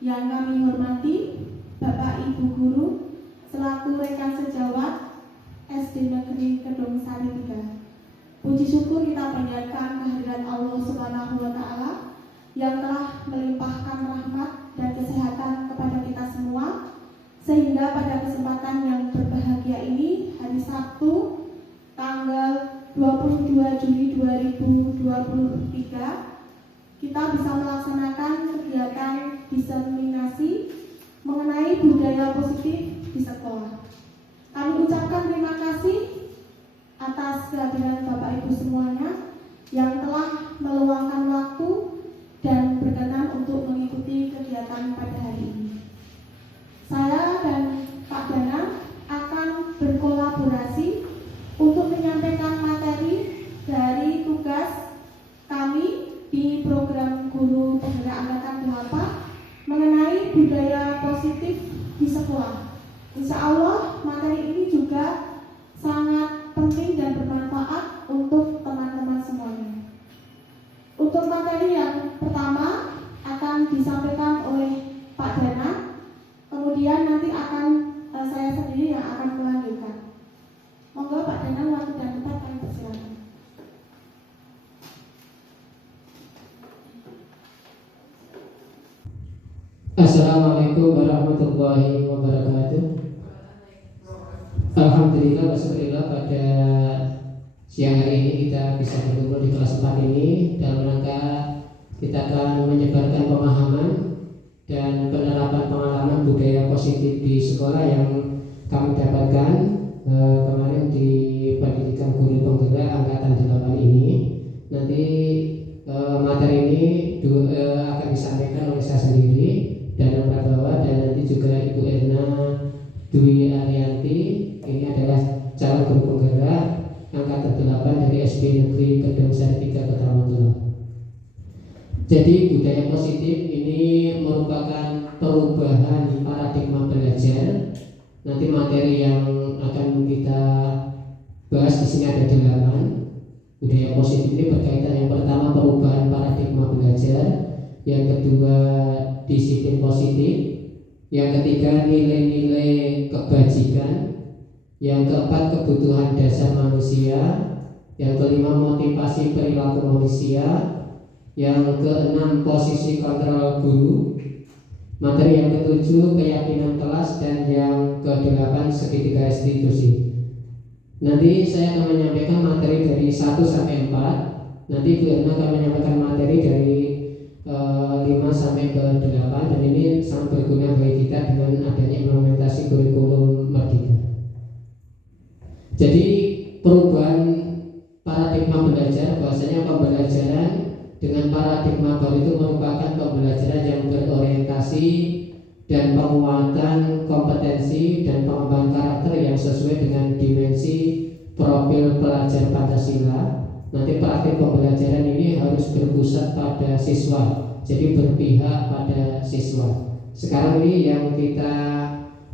Yang kami hormati Bapak Ibu Guru selaku rekan sejawat SD Negeri Kedung Sari 3. Puji syukur kita panjatkan kehadirat Allah Subhanahu wa Ta'ala yang telah melimpahkan rahmat dan kesehatan kepada kita semua, sehingga pada kesempatan yang berbahagia ini, hari Sabtu tanggal 22 Juli 2023, kita bisa melaksanakan kegiatan diseminasi mengenai budaya positif di sekolah. Kami ucapkan terima kasih atas kehadiran Bapak Ibu semuanya yang telah meluangkan waktu dan berkenan untuk mengikuti kegiatan pada hari ini. Saya dan Pak Dana akan berkolaborasi untuk menyampaikan materi dari tugas kami di program Guru Penggerak Angkatan 8 mengenai budaya positif di sekolah. Insya Allah materi ini juga sangat penting dan bermanfaat untuk teman-teman semuanya. Untuk materi yang pertama akan disampaikan oleh Pak Dana, kemudian nanti akan saya sendiri yang akan melanjutkan. Monggo Pak Dana, waktu dan tempat kami persilakan. Assalamualaikum warahmatullahi wabarakatuh. Alhamdulillah wassalillah, pada siang hari ini kita bisa berkumpul di kelas 4 ini dalam rangka kita akan menyebarkan pemahaman dan penerapan pengalaman budaya positif di sekolah yang kami dapatkan kemarin di pendidikan guru penggerak angkatan 8 ini. Nanti materi ini akan disampaikan oleh saya sendiri, Dana Pragawa, dan nanti juga Ibu Erna Dwi Arianti. Ini adalah calon guru penggerak angkatan 8 dari SD Negeri Kedung Sari 3 Ketramatullah. Jadi budaya positif ini merupakan perubahan paradigma belajar. Nanti materi yang akan kita bahas di sini ada 8. Budaya positif ini berkaitan, yang pertama perubahan paradigma belajar, yang kedua disiplin positif, yang ketiga nilai-nilai kebajikan, yang keempat kebutuhan dasar manusia, yang kelima motivasi perilaku manusia, yang keenam posisi kontrol guru, materi yang ketujuh keyakinan kelas, dan yang kedelapan segitiga institusi. Nanti saya akan menyampaikan materi dari 1 sampai 4. Nanti Bu Erna akan menyampaikan materi dari 5 sampai ke 8, dan ini sangat berguna bagi kita dengan adanya implementasi kurikulum Merdeka. Jadi perubahan paradigma belajar, bahwasanya pembelajaran dengan paradigma baru itu merupakan pembelajaran yang berorientasi dan penguatan kompetensi dan pengembangan karakter yang sesuai dengan dimensi profil pelajar Pancasila. Nanti praktik pembelajaran ini harus berpusat pada siswa, jadi berpihak pada siswa. Sekarang ini yang kita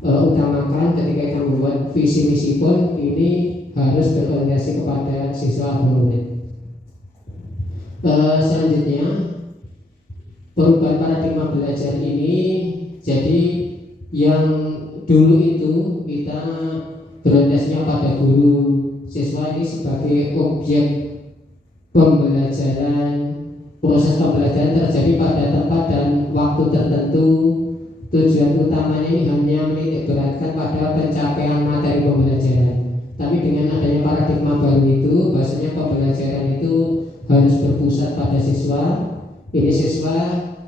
utamakan ketika kita membuat visi misi pun ini harus berorientasi kepada siswa atau murid. Selanjutnya perubahan paradigma belajar ini, jadi yang dulu itu kita berorientasinya pada guru, siswa ini sebagai objek pembelajaran. Proses pembelajaran terjadi pada tempat dan waktu tertentu. Tujuan utamanya ini hanya menitik beratkan pada pencapaian materi pembelajaran. Tapi dengan adanya paradigma baru itu, bahwasanya pembelajaran itu harus berpusat pada siswa. Ini siswa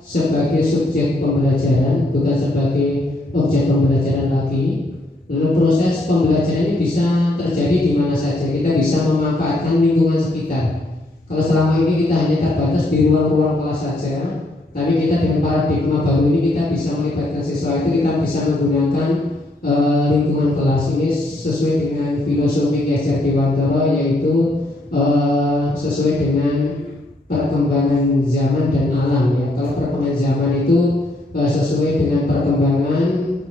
sebagai subjek pembelajaran, bukan sebagai objek pembelajaran lagi. Lalu proses pembelajaran ini bisa terjadi di mana saja. Kita bisa memanfaatkan lingkungan sekitar. Kalau selama ini kita hanya terbatas di ruang-ruang kelas saja, tapi kita dengan paradigma baru ini kita bisa melibatkan siswa itu, kita bisa menggunakan lingkungan kelas ini sesuai dengan filosofi Ki Hajar Dewantara, yaitu sesuai dengan perkembangan zaman dan alam ya. Kalau perkembangan zaman itu sesuai dengan perkembangan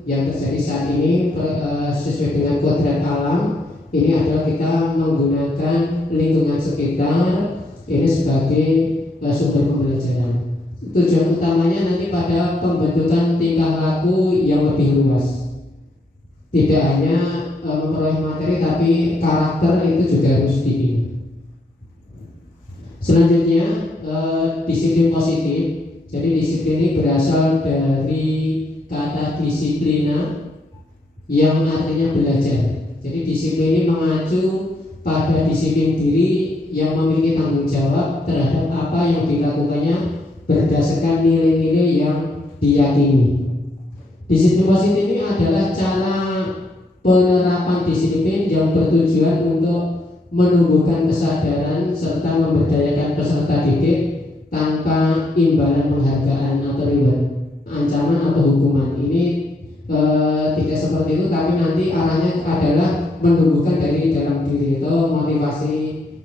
yang terjadi saat ini, sesuai dengan kodrat alam. Ini adalah kita menggunakan lingkungan sekitar ini sebagai sumber pembelajaran. tujuan utamanya nanti pada pembentukan tingkah laku yang lebih luas. Tidak hanya memperoleh materi, tapi karakter itu juga harus dibina. Selanjutnya disiplin positif. Jadi disiplin ini berasal dari kata disiplina yang artinya belajar. Jadi disiplin ini mengacu pada disiplin diri yang memiliki tanggung jawab terhadap apa yang dilakukannya berdasarkan nilai-nilai yang diyakini. Disiplin positif ini adalah cara penerapan disiplin yang bertujuan untuk menumbuhkan kesadaran serta memberdayakan peserta didik tanpa imbalan penghargaan atau reward, ancaman atau hukuman. Ini tidak seperti itu, tapi nanti arahnya adalah menumbuhkan dari dalam diri atau motivasi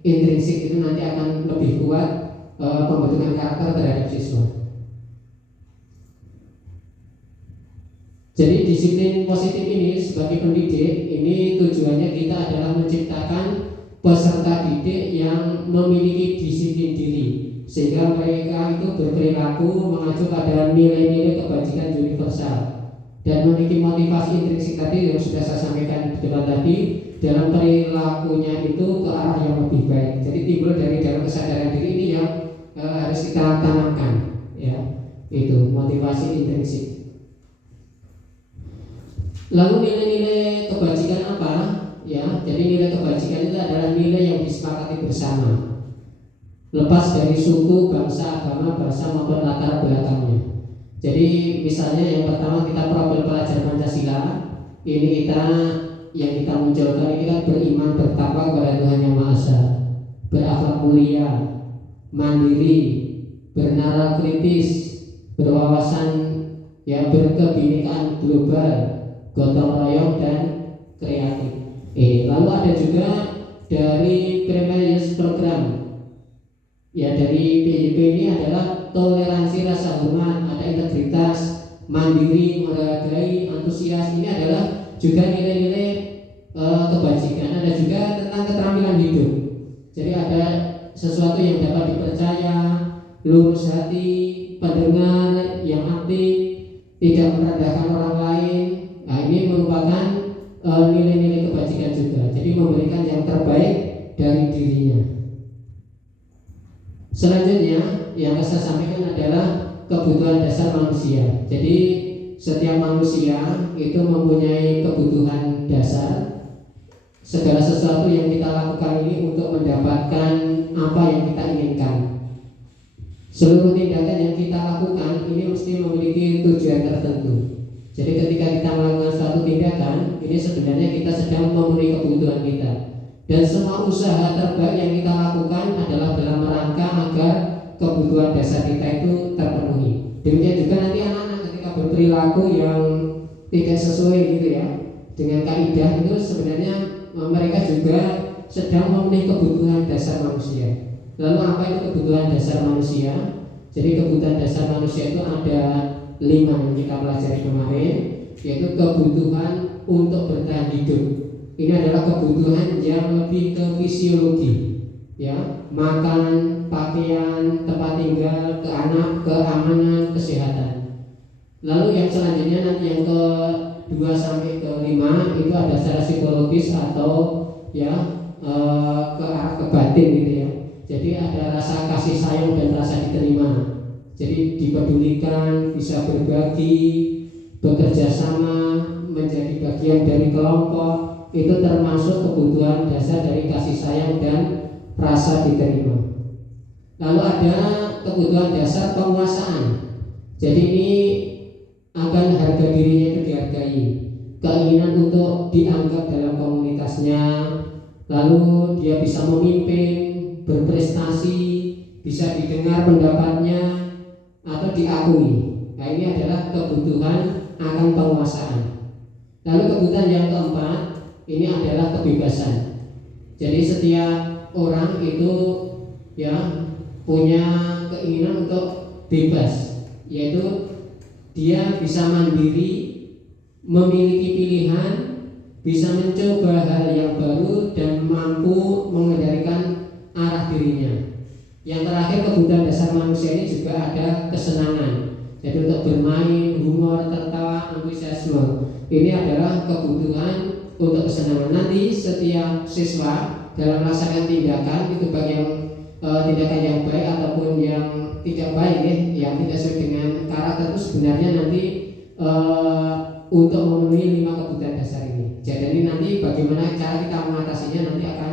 intrinsik itu nanti akan lebih kuat pembentukan karakter terhadap siswa. Jadi disiplin positif ini sebagai pendidik ini tujuannya kita adalah menciptakan peserta didik yang memiliki disiplin diri sehingga mereka itu berperilaku mengacu pada nilai-nilai kebajikan universal dan memiliki motivasi intrinsik tadi yang sudah saya sampaikan di depan tadi dalam perilakunya itu ke arah yang lebih baik. Jadi timbul dari dalam kesadaran diri ini yang harus kita tanamkan, ya, itu motivasi intrinsik. Lalu nilai-nilai kebajikan apa? Ya, jadi nilai kebajikan itu adalah nilai yang disepakati bersama, lepas dari suku, bangsa, agama, bahasa maupun latar belakangnya. Jadi misalnya yang pertama kita profil pelajar Pancasila, ini yang kita munculkan ini kan beriman bertakwa kepada Tuhan Yang Maha Esa, berakhlak mulia, mandiri, bernalar kritis, berwawasan, ya, berkebinekaan global, gotong royong dan kreatif. Lalu ada juga dari Premier Youth Program, ya, dari PYP ini adalah toleransi, rasa hormat, ada integritas, mandiri, menghargai, antusias. Ini adalah juga nilai-nilai kebajikan. Ada juga tentang keterampilan hidup. Jadi ada sesuatu yang dapat dipercaya, lurus hati, pendengar yang aktif, tidak merendahkan orang lain. Nah, ini merupakan nilai-nilai kebajikan juga. Jadi memberikan yang terbaik dari dirinya. Selanjutnya yang saya sampaikan adalah kebutuhan dasar manusia. Jadi setiap manusia itu mempunyai kebutuhan dasar. Segala sesuatu yang kita lakukan ini untuk mendapatkan apa yang kita inginkan. Seluruh tindakan yang kita lakukan ini mesti memiliki tujuan tertentu. Jadi ketika kita melakukan suatu tindakan, ini sebenarnya kita sedang memenuhi kebutuhan kita. Dan semua usaha terbaik yang kita lakukan adalah dalam rangka agar kebutuhan dasar kita itu terpenuhi. Demikian juga nanti anak-anak ketika berperilaku yang tidak sesuai gitu ya dengan kaidah itu sebenarnya mereka juga sedang memenuhi kebutuhan dasar manusia. Lalu apa itu kebutuhan dasar manusia? Jadi kebutuhan dasar manusia itu ada 5 yang kita pelajari kemarin, yaitu kebutuhan untuk bertahan hidup. Ini adalah kebutuhan yang lebih ke fisiologi, ya, makan, pakaian, tempat tinggal, keamanan, kesehatan. Lalu yang selanjutnya nanti yang ke-2 sampai ke-5 itu ada secara psikologis atau ya ke arah ke batin gitu ya. Jadi ada rasa kasih sayang dan rasa diterima. Jadi dipedulikan, bisa berbagi, bekerja sama, menjadi bagian dari kelompok, itu termasuk kebutuhan dasar dari kasih sayang dan rasa diterima. Lalu ada kebutuhan dasar penguasaan. Jadi ini akan harga dirinya itu dihargai, keinginan untuk dianggap dalam komunitasnya, lalu dia bisa memimpin, berprestasi, bisa didengar pendapatnya atau diakui. Nah, ini adalah kebutuhan akan penguasaan. Lalu kebutuhan yang keempat ini adalah kebebasan. Jadi setiap orang itu ya punya keinginan untuk bebas, yaitu dia bisa mandiri, memiliki pilihan, bisa mencoba hal yang baru dan mampu mengendalikan arah dirinya. Yang terakhir terakhir kebutuhan dasar manusia ini juga ada kesenangan. Jadi untuk bermain, humor, tertawa, antusiasme. Ini adalah kebutuhan untuk kesenangan. Nanti setiap siswa dalam melaksanakan tindakan itu baik yang tindakan yang baik ataupun yang tidak baik yang tidak sesuai dengan karakter itu sebenarnya nanti untuk memenuhi 5 kebutuhan dasar ini. Jadi nanti bagaimana cara kita mengatasinya nanti akan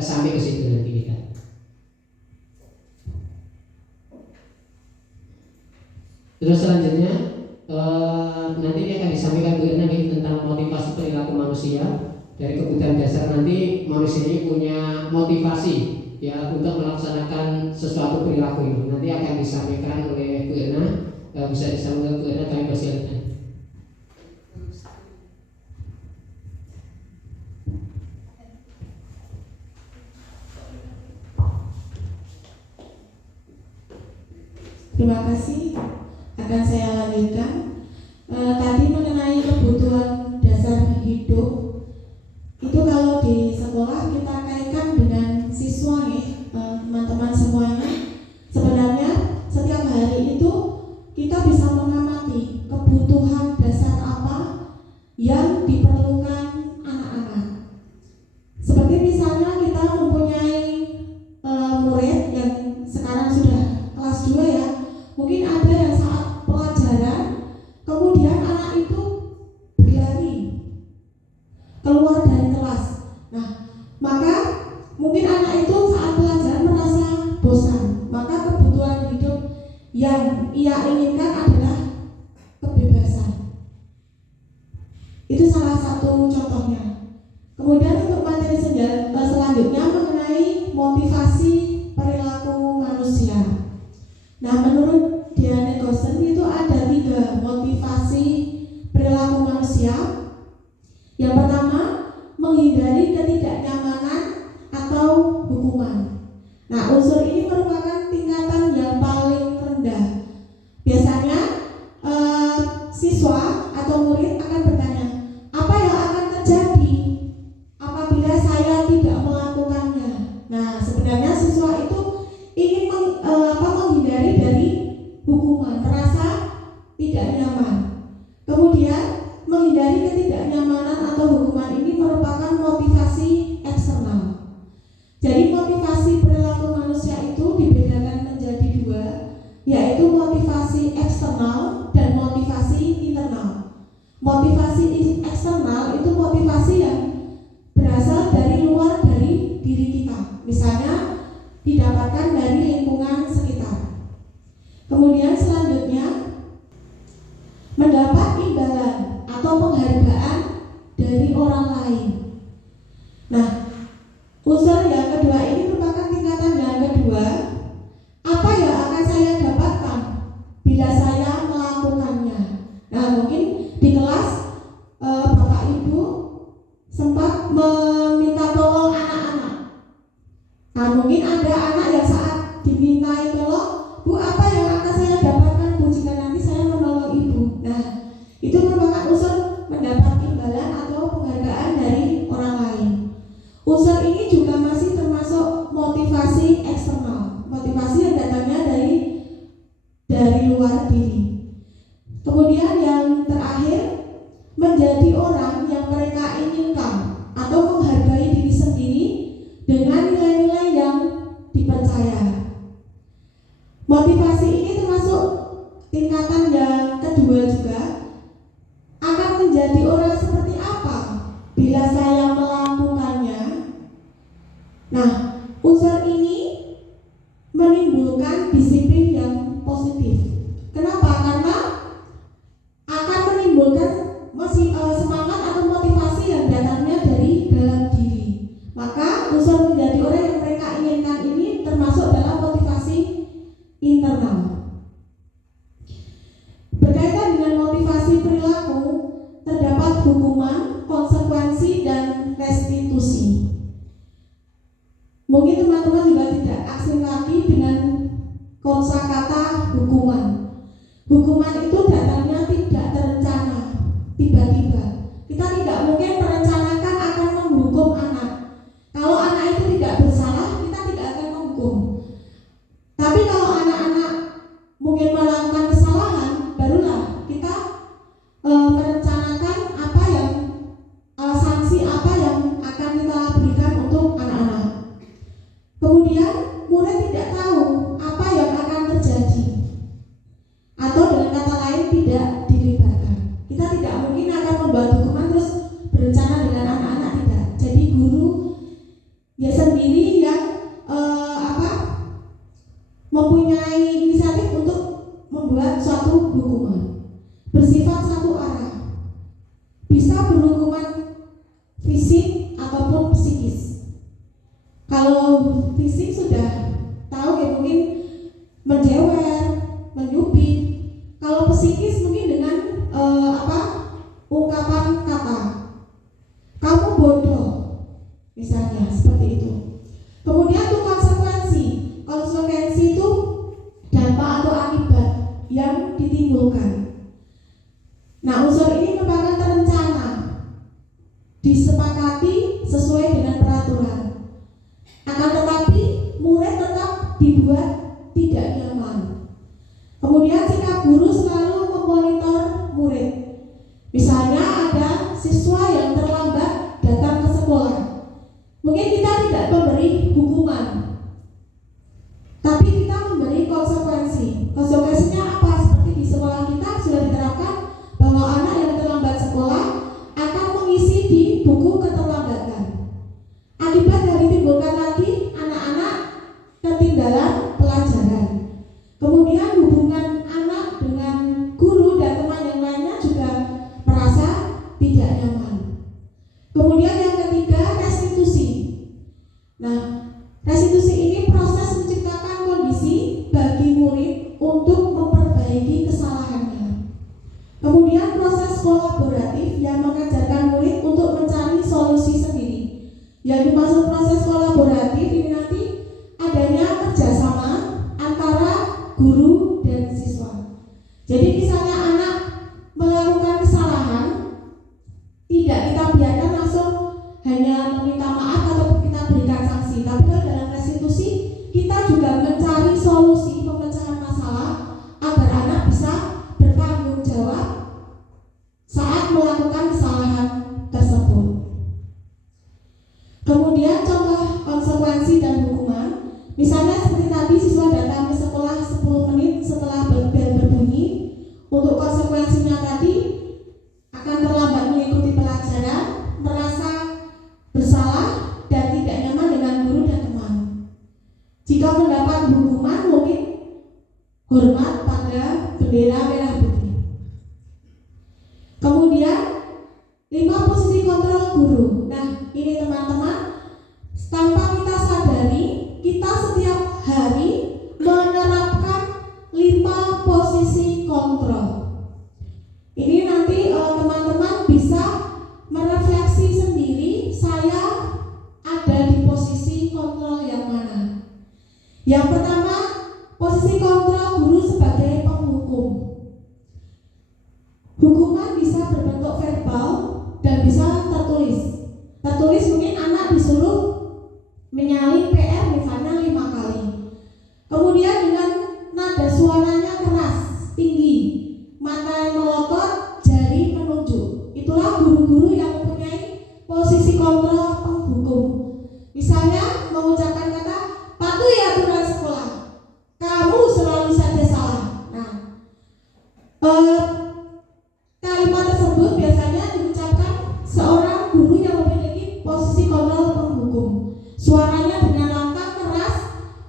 sampai ke situ nanti kita. Terus selanjutnya nanti ini akan disampaikan Bu Irna tentang motivasi perilaku manusia. Dari kebutuhan dasar nanti manusia ini punya motivasi ya untuk melaksanakan sesuatu perilaku ini. Nanti akan disampaikan oleh Bu Irna. Bisa disampaikan Bu Irna, kami persilakan. Terima kasih. Akan saya lanjutkan. Tadi mengenai kebutuhan dasar hidup itu kalau di sekolah kita kaitkan dengan siswa nih, teman-teman semuanya. Sebenarnya setiap hari itu kita bisa mengamati kebutuhan dasar apa yang diperlukan anak-anak. Seperti misalnya kita mempunyai murid yang sekarang sudah kelas 2 ya. Mungkin ada yang saat pelajaran kemudian anak itu berlari keluar dari kelas. Nah, maka mungkin anak itu saat pelajaran merasa bosan. Maka kebutuhan hidup yang ia inginkan adalah kebebasan. Itu salah satu contohnya. Kemudian untuk materi selanjutnya mengenai motivasi perilaku manusia. Nah, menurut Diane Gosen itu ada 3 motivasi perilaku manusia. Yang pertama, menghindari ketidaknyamanan atau hukuman. Nah, unsur ini merupakan tingkatan yang paling rendah. Biasanya siswa atau murid akan bertanya, apa yang akan terjadi apabila saya tidak melakukannya? Nah, sebenarnya siswa itu ingin menghindari dari hukuman, merasa tidak nyaman. Kemudian menghindari ketidaknyamanan atau hukuman ini merupakan motivasi eksternal. Jadi motivasi perilaku manusia itu dibedakan menjadi 2, yaitu motivasi eksternal dan motivasi internal. Motivasi eksternal itu motivasi yang berasal dari luar dari diri kita. Misalnya didapatkan dari lingkungan sekitar. Kemudian selanjutnya mendapat imbalan atau penghargaan dari orang lain. Nah, unsur yang kedua ini merupakan tingkatan yang kedua. Apa yang akan saya dapatkan bila saya melakukannya? Nah, mungkin di kelas Bapak Ibu sempat meminta tolong anak-anak. Nah, mungkin ada anak yang saat dimintai tolong, Bu, apa yang akan saya dapatkan Bu jika nanti saya menolong Ibu? Nah, itu merupakan unsur mendapat imbalan atau penghargaan dari orang lain. Unsur ini juga masih termasuk motivasi eksternal, motivasi yang datangnya dari luar diri. Kemudian yang terakhir, menjadi orang yang mereka inginkan atau menghargai diri sendiri dengan nilai-nilai yang dipercaya. Motivasi ini termasuk tingkatan yang kedua juga. Akan menjadi orang seperti apa bila saya melakukannya? Nah, unsur ini menimbulkan disiplin yang positif. Kenapa? Karena akan menimbulkan semangat atau motivasi yang datangnya dari dalam diri. Maka unsur menjadi orang yang mereka inginkan ini termasuk dalam motivasi internal. Berkaitan dengan motivasi perilaku, terdapat hukuman, konsekuensi, dan restitusi. Mungkin teman-teman juga tidak asing lagi dengan kosakata hukuman. Hukuman itu datangnya tidak terencana, tiba-tiba. Kita tidak mungkin merencanakan akan menghukum anak. Kalau anak itu tidak bersalah, kita tidak akan menghukum. sendiri yang mempunyai inisiatif untuk membuat suatu hukuman bersifat satu arah, bisa berhukuman fisik ataupun psikis. Kalau fisik sudah tahu ya, mungkin menjewer, menyubit. Kalau psikis mungkin dengan ungkapan kata, kamu bodoh, misalnya seperti itu. Kemudian untuk konsekuensi itu dampak atau akibat yang ditimbulkan. Nah, unsur ini merupakan terencana, disepakati sesuai dengan peraturan. Akan tetapi murid tetap dibuat tidak nyaman. Kemudian sikap guru selalu memonitor murid. Misalnya ada siswa yang terlambat datang ke sekolah. Mungkin kita tidak memberi hukuman, tapi kita memberi konsekuensi. Konsekuensinya apa? Seperti di sekolah kita sudah diterapkan bahwa anak yang terlambat sekolah akan mengisi di buku keterlambatan. Akibat dari timbulkan lagi anak-anak ketinggalan pelajaran. Kemudian hubungan anak dengan guru dan teman yang lainnya juga merasa tidak nyaman. Kemudian yang ketiga, restitusi. Nah, restitusi ini proses menciptakan kondisi bagi murid untuk memperbaiki kesalahannya. Kemudian proses kolaboratif yang mengajarkan murid untuk mencari solusi sendiri. Yang dimaksud proses kolaboratif ini nanti adanya kerjasama antara guru dan siswa. Jadi misalnya anak melakukan kesalahan, tidak kita biarkan langsung hanya meminta maaf atau kita berikan sanksi, tapi dalam restitusi kita juga mencari solusi pemecahan masalah agar anak bisa bertanggung jawab saat melakukan kesalahan tersebut. Kemudian contoh konsekuensi dan hukuman, misalnya seperti tadi siswa datang ke sekolah 10 menit setelah bel berbunyi. Untuk konsekuensinya tadi akan terlambat mengikuti pelajaran, merasa bersalah dan tidak nyaman dengan guru dan teman. Jika mendapat hukuman mungkin hormat pada bendera merah putih. Kemudian 5 posisi kontrol guru. Nah, ini teman-teman, tanpa kita sadari, kita setiap hari menerapkan 5 posisi kontrol. Ini nanti teman-teman bisa merefleksi sendiri, saya ada di posisi kontrol yang mana. Yang pertama, posisi kontrol guru sebagai penghukum. Hukuman bisa berbentuk verbal dan bisa tertulis. Tertulis mungkin anak disuruh menyalin PR misalnya 5 kali. Kemudian dengan nada suaranya keras, tinggi, mata yang melotot, jari menunjuk. Itulah guru-guru yang mempunyai posisi kontrol penghukum. Misalnya mengucapkan kata, patuhi aturan sekolah, kamu selalu saja salah. Nah, kalimat tersebut biasanya diucapkan seorang guru yang memiliki posisi kontrol penghukum. Suaranya dengan lantang keras,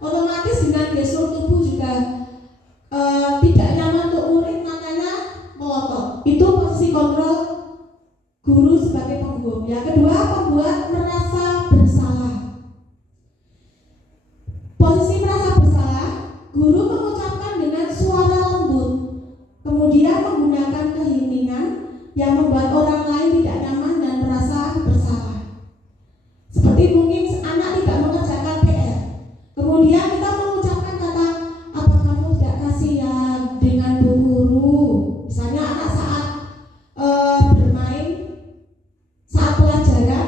otomatis dengan gestur tubuh juga tidak nyaman untuk murid, makanya melotot. Itu posisi kontrol guru sebagai penghukum. Yang kedua, membuat merasa bersalah. Posisi merasa bersalah, guru mengucapkan dengan suara lembut, kemudian menggunakan keheningan yang membuat orang lain tidak nyaman dan merasa bersalah. Seperti mungkin anak tidak mengerjakan PR, kemudian kita mengucapkan kata, apa kamu tidak kasihan dengan bu guru? Misalnya anak saat bermain saat pelajaran,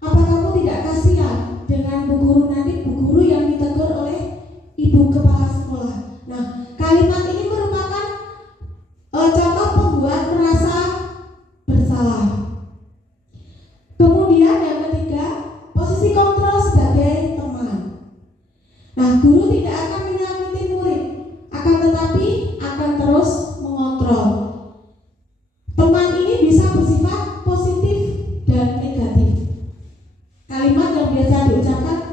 apa kamu tidak kasihan dengan bu guru, nanti bu guru yang ditegur oleh ibu kepala sekolah. Nah, kalimat ini merupakan contoh pembuat merasa bersalah. Kemudian yang ketiga, posisi kontrol sebagai teman. Nah, guru tidak akan menyakiti murid, akan tetapi akan terus mengontrol. Teman ini bisa bersifat positif dan negatif. Kalimat yang biasa diucapkan,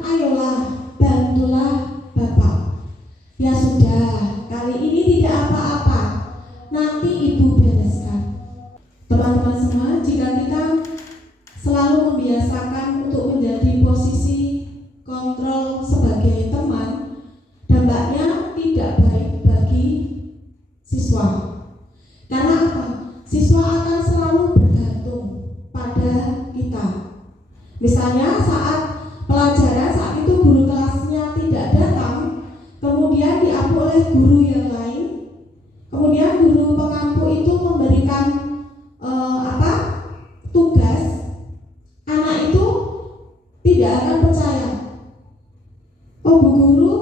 Oh Bu Guru,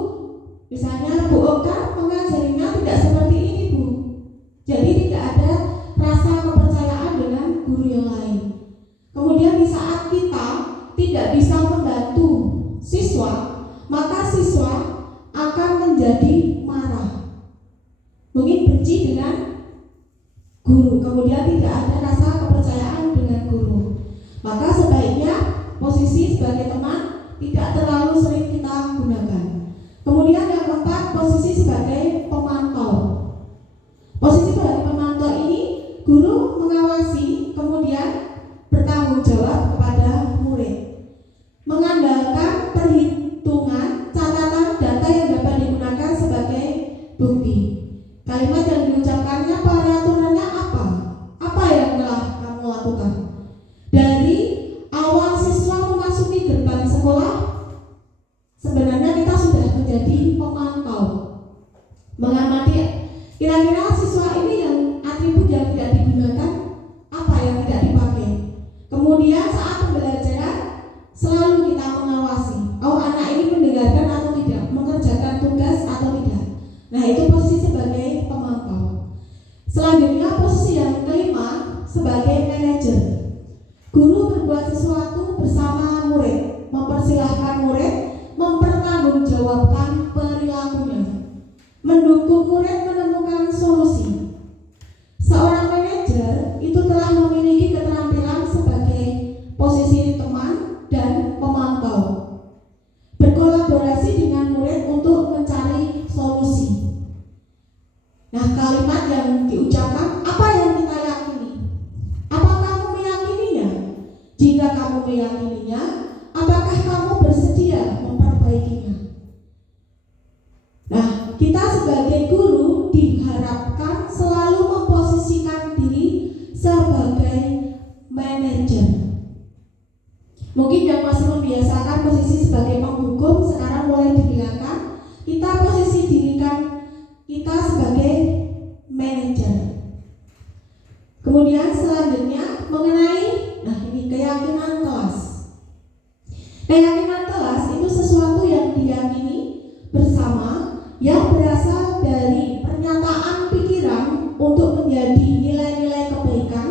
misalnya Bu Oka mengajarinya tidak seperti ini Bu. Jadi tidak ada rasa kepercayaan dengan guru yang lain. Kemudian di saat kita tidak bisa membantu siswa, maka siswa akan menjadi marah, mungkin benci dengan guru, kemudian tidak ada rasa kepercayaan dengan guru. Maka sebaiknya posisi sebagai teman tidak terlalu sering kita gunakan. Kemudian yang keempat, posisi sebagai pemantau. Posisi sebagai pemantau ini, guru mengawasi, kemudian bertanggung jawab kepada murid, mengandalkan perhitungan, catatan, data yang dapat digunakan sebagai bukti. Kalimat yang diucapkannya, peraturannya apa? Apa yang telah kamu lakukan? Dari awal siswa memasuki gerbang sekolah, sebenarnya kita sudah menjadi pemantau, mengamati kira-kira siswa ini yang atribut yang tidak digunakan, apa yang tidak dipakai. Kemudian saat pembelajaran selalu kita mengawasi, oh anak ini mendengarkan atau tidak, mengerjakan tugas atau tidak. Nah itu posisi sebagai pemantau. Selanjutnya posisi yang kelima sebagai manajer. Guru berbuat sesuatu bersama murid, mempersilahkan murid, mempertanggungjawabkan perilakunya, mendukung murid menemukan solusi. Seorang manajer itu telah memiliki keterampilan sebagai posisi teman dan pemantau, berkolaborasi dengan murid untuk mencari solusi. Nah, kalimat yang diucapkan, apa yang kita yakini? Apa kamu meyakininya? Jika kamu meyakininya, apakah kamu bersedia memperbaikinya? Nah, kita sebagai guru diharapkan selalu memposisikan diri sebagai manajer. Mungkin yang masih membiasakan posisi sebagai penghukum, sekarang mulai dihilangkan. Kita posisi dirikan kita sebagai manajer. Kemudian selanjutnya mengenai, nah ini keyakinan kelas. Keyakinan kelas itu sesuatu yang diyakini bersama, yang berasal dari pernyataan pikiran untuk menjadi nilai-nilai kebaikan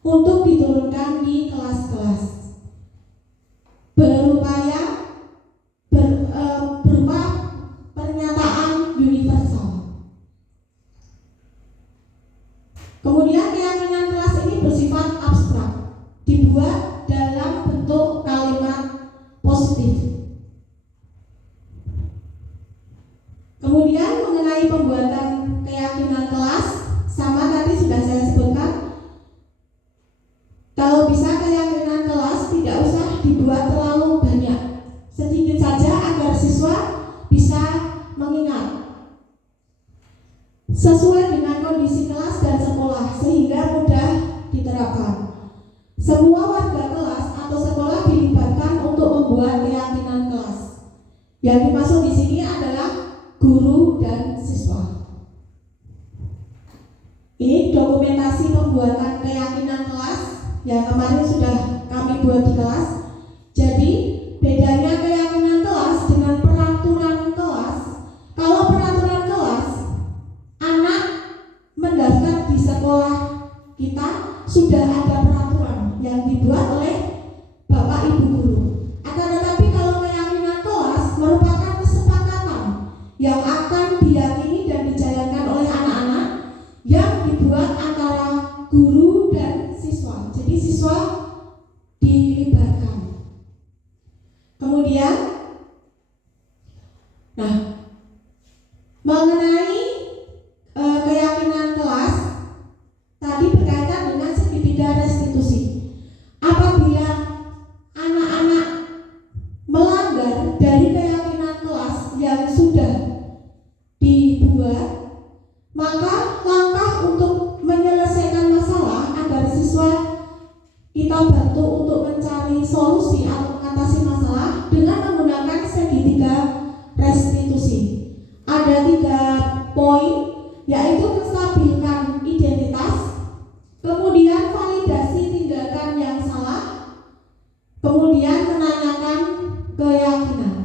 untuk diturunkan di kelas-kelas. Berupa pernyataan universal. Kemudian keyakinan kelas ini bersifat abstrak, dibuat dalam bentuk kalimat positif. Kemudian mengenai pembuatan keyakinan kelas, sama tadi sudah saya sebutkan. Kalau bisa keyakinan kelas tidak usah dibuat terlalu banyak, sedikit saja agar siswa bisa mengingat sesuai dengan kondisi kelas dan sekolah sehingga mudah diterapkan. Semua warga kelas atau sekolah dilibatkan untuk membuat keyakinan kelas. Yang dimaksud di sini adalah guru dan siswa. Ini dokumentasi pembuatan keyakinan kelas yang kemarin sudah kami buat di kelas. Jadi bedanya keyakinan kelas dengan peraturan kelas. Kalau peraturan kelas, anak mendaftar di sekolah kita sudah ada peraturan yang dibuat oleh Bapak Ibu guru. Akan tetapi kalau keyakinan kelas merupakan kesepakatan yang akan diyakini dan dijalankan oleh anak-anak yang dibuat antara guru dan siswa. Jadi siswa dilibatkan. Kemudian, nah, mengenai keyakinan kelas tadi berkaitan dengan segitiga restitusi. Apabila anak-anak melanggar dari keyakinan kelas yang sudah dibuat, maka langkah untuk menyelesaikan masalah agar siswa kita bantu untuk mencari solusi atau mengatasi masalah dengan menggunakan segitiga restitusi. Ada 3 poin, yaitu menstabilkan identitas, kemudian validasi tindakan yang salah, kemudian menanyakan keyakinan.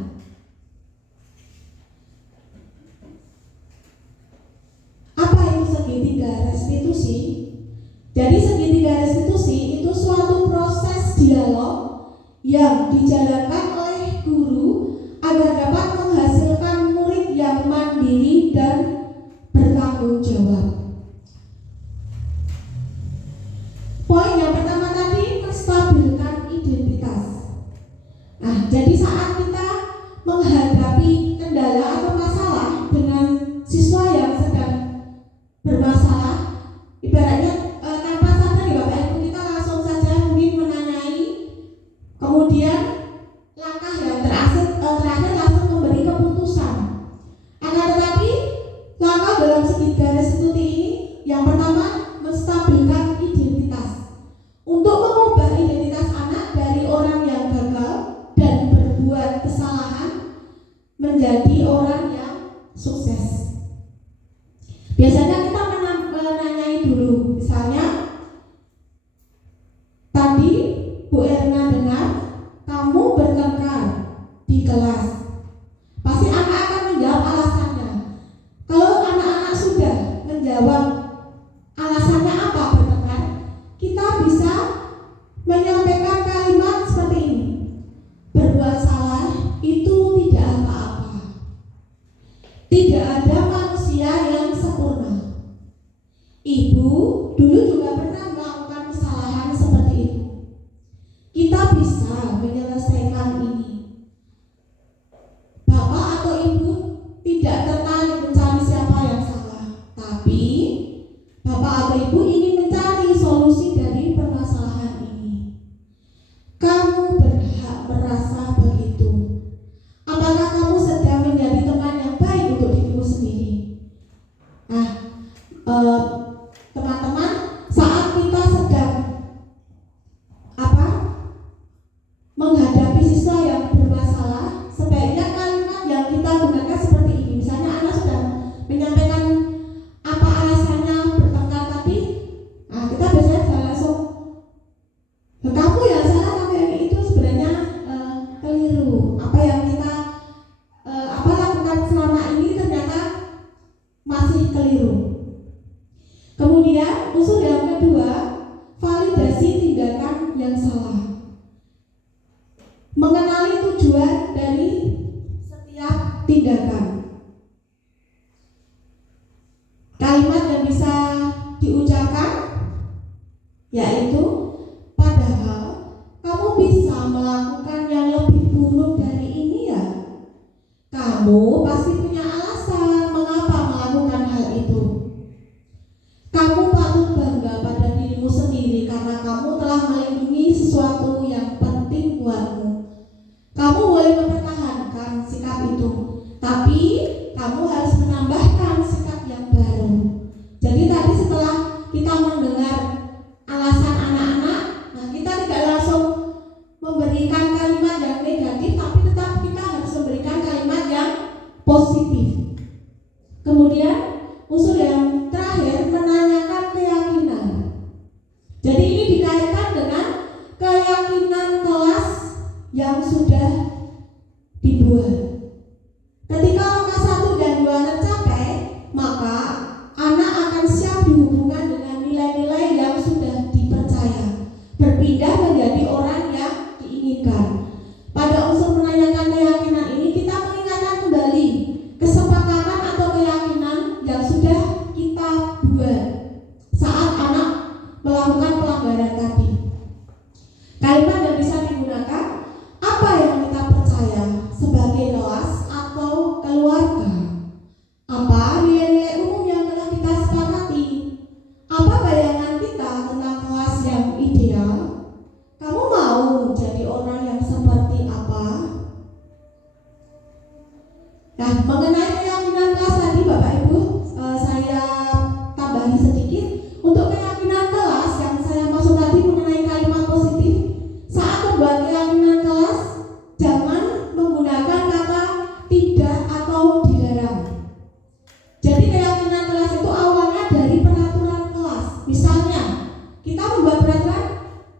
yang dijalankan oleh guru agar dapat menghasilkan murid yang mandiri dan bertanggung jawab. Poin yang pertama tadi, menstabilkan identitas. Nah, jadi saat kita menghadapi kendala atau masalah dengan siswa yang sedang bermasalah, ibaratnya tanpa sadar ya Bapak Ibu, kita langsung saja mungkin menanyai, kemudian langkah yang terakhir langsung memberi keputusan. Akan tetapi langkah dalam segi garis studi ini, yang pertama, menstabilkan identitas. Untuk mengubah identitas anak dari orang yang gagal dan berbuat kesalahan menjadi orang yang sukses. Biasanya kita menanyai dulu, misalnya tadi Bu Erna dengar kamu bertengkar di kelas. Pasti anak akan menjawab alasannya. Kalau anak-anak sudah menjawab alasannya apa bertengkar, kita bisa menyampaikan kalimat seperti ini. Berbuat salah itu tidak apa-apa. Tidak ada manusia yang sempurna. Ibu dulu juga pernah melakukan kesalahan seperti itu. Kita bisa menyelesaikan ini. Bapak atau ibu tidak tertarik mencari siapa yang salah, tapi Bapak atau ibu ingin mencari solusi dari permasalahan ini. Kamu berhak merasa begitu. Apakah kamu sedang menjadi teman yang baik untuk dirimu sendiri? Nah, teman-teman, saat kita sedang menghadapi siswa yang bermasalah, sebaiknya kalimat yang kita gunakan seperti ini. Misalnya anak sudah menyampaikan apa alasannya bertengkar tadi, nah kita biasanya sudah langsung, kamu yang salah, kamu yang itu sebenarnya keliru. Apa yang kita lakukan selama ini ternyata masih keliru. Kemudian unsur yang kedua, validasi tindakan yang salah. Mengenali tujuan dari setiap tindakan. Kalimat yang bisa diucapkan yaitu, padahal kamu bisa melakukan yang lebih buruk dari ini ya. Kamu pasti punya alasan mengapa melakukan hal itu. Kamu patut bangga pada dirimu sendiri karena kamu telah melindungi sesuatu yang penting buatmu. Kamu boleh mempertahankan sikap itu, tapi kamu harus menambahkan sikap yang baru. Jadi tadi setelah kita mendengar alasan anak-anak, nah kita tidak langsung memberikan kalimat yang negatif, tapi tetap kita harus memberikan kalimat yang positif. Kemudian unsur yang terakhir, menanyakan keyakinan. Jadi ini dikaitkan dengan keyakinan kelas yang sudah dibuat. Ketika angka 1 dan 2 tercapai, maka anak akan siap dihubungkan dengan nilai-nilai yang sudah dipercaya, berpindah menjadi orang yang diinginkan. Pada unsur menanyakan keyakinan ini, kita mengingatkan kembali kesepakatan atau keyakinan yang sudah kita buat saat anak melakukan pelanggaran tadi. Kalimat yang bisa digunakan, apa yang kita percaya sebagai kelas atau keluarga? Apa nilai-nilai umum yang telah kita sepakati? Apa bayangan kita tentang kelas yang ideal? Kamu mau jadi orang yang seperti apa? Nah, mengenai keyakinan kelas tadi Bapak Ibu, saya tambahi sedikit. Untuk keyakinan kelas yang saya maksud tadi mengenai kalimat positif, saat membuat keyakinan kelas, jangan menggunakan kata tidak atau dilarang. Jadi keyakinan kelas itu awalnya dari peraturan kelas. Misalnya, kita membuat peraturan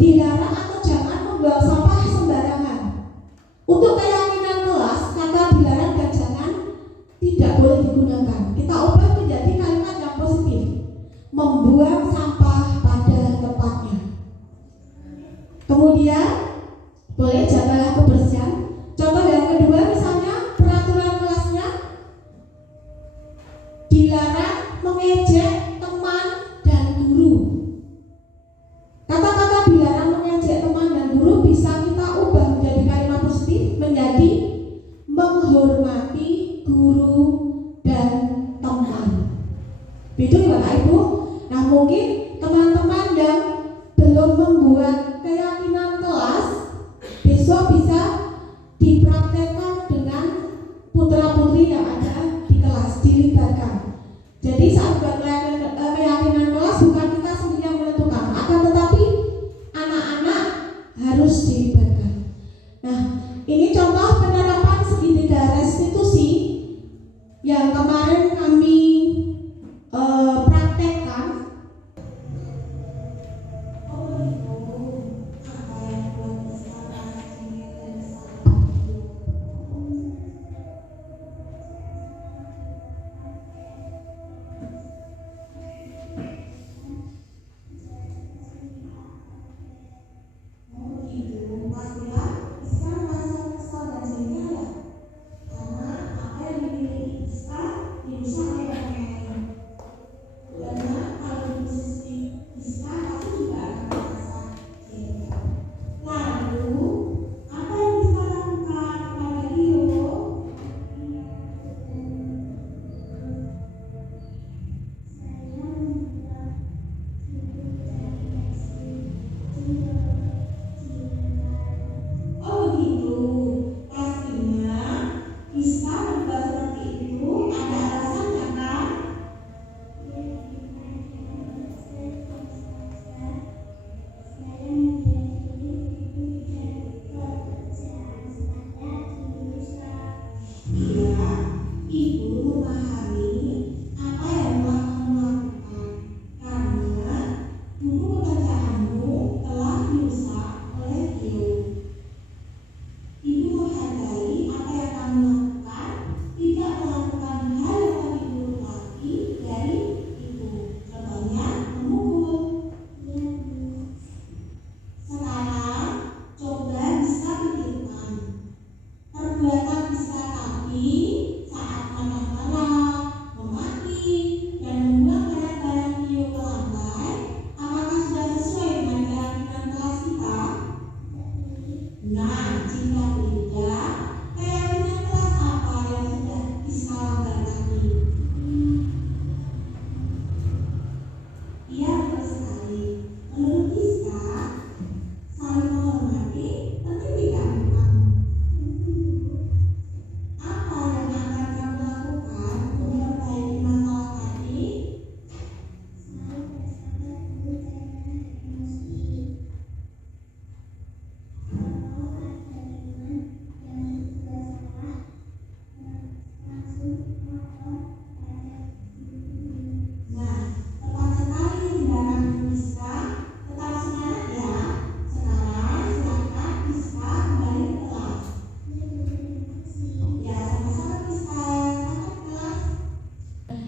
dilarang atau jangan membuang sampah sembarangan. Untuk keyakinan kelas, kata dilarang dan jangan tidak boleh digunakan. Kita ubah menjadi kalimat yang positif. Membuang sampah pada tempatnya. Kemudian boleh jaga menghormati guru dan teman. Itu ya Bapak Ibu. Nah, mungkin teman-teman yang belum membuat keyakinan kelas, besok bisa dipraktekkan dengan putra-putri yang ada di kelas, dilibatkan. Jadi saat buat keyakinan kelas bukan kita sendiri yang menentukan, akan tetapi anak-anak harus dilibatkan. Nah, ini contoh penerapan segitiga restitusi yang kemarin kami praktekkan.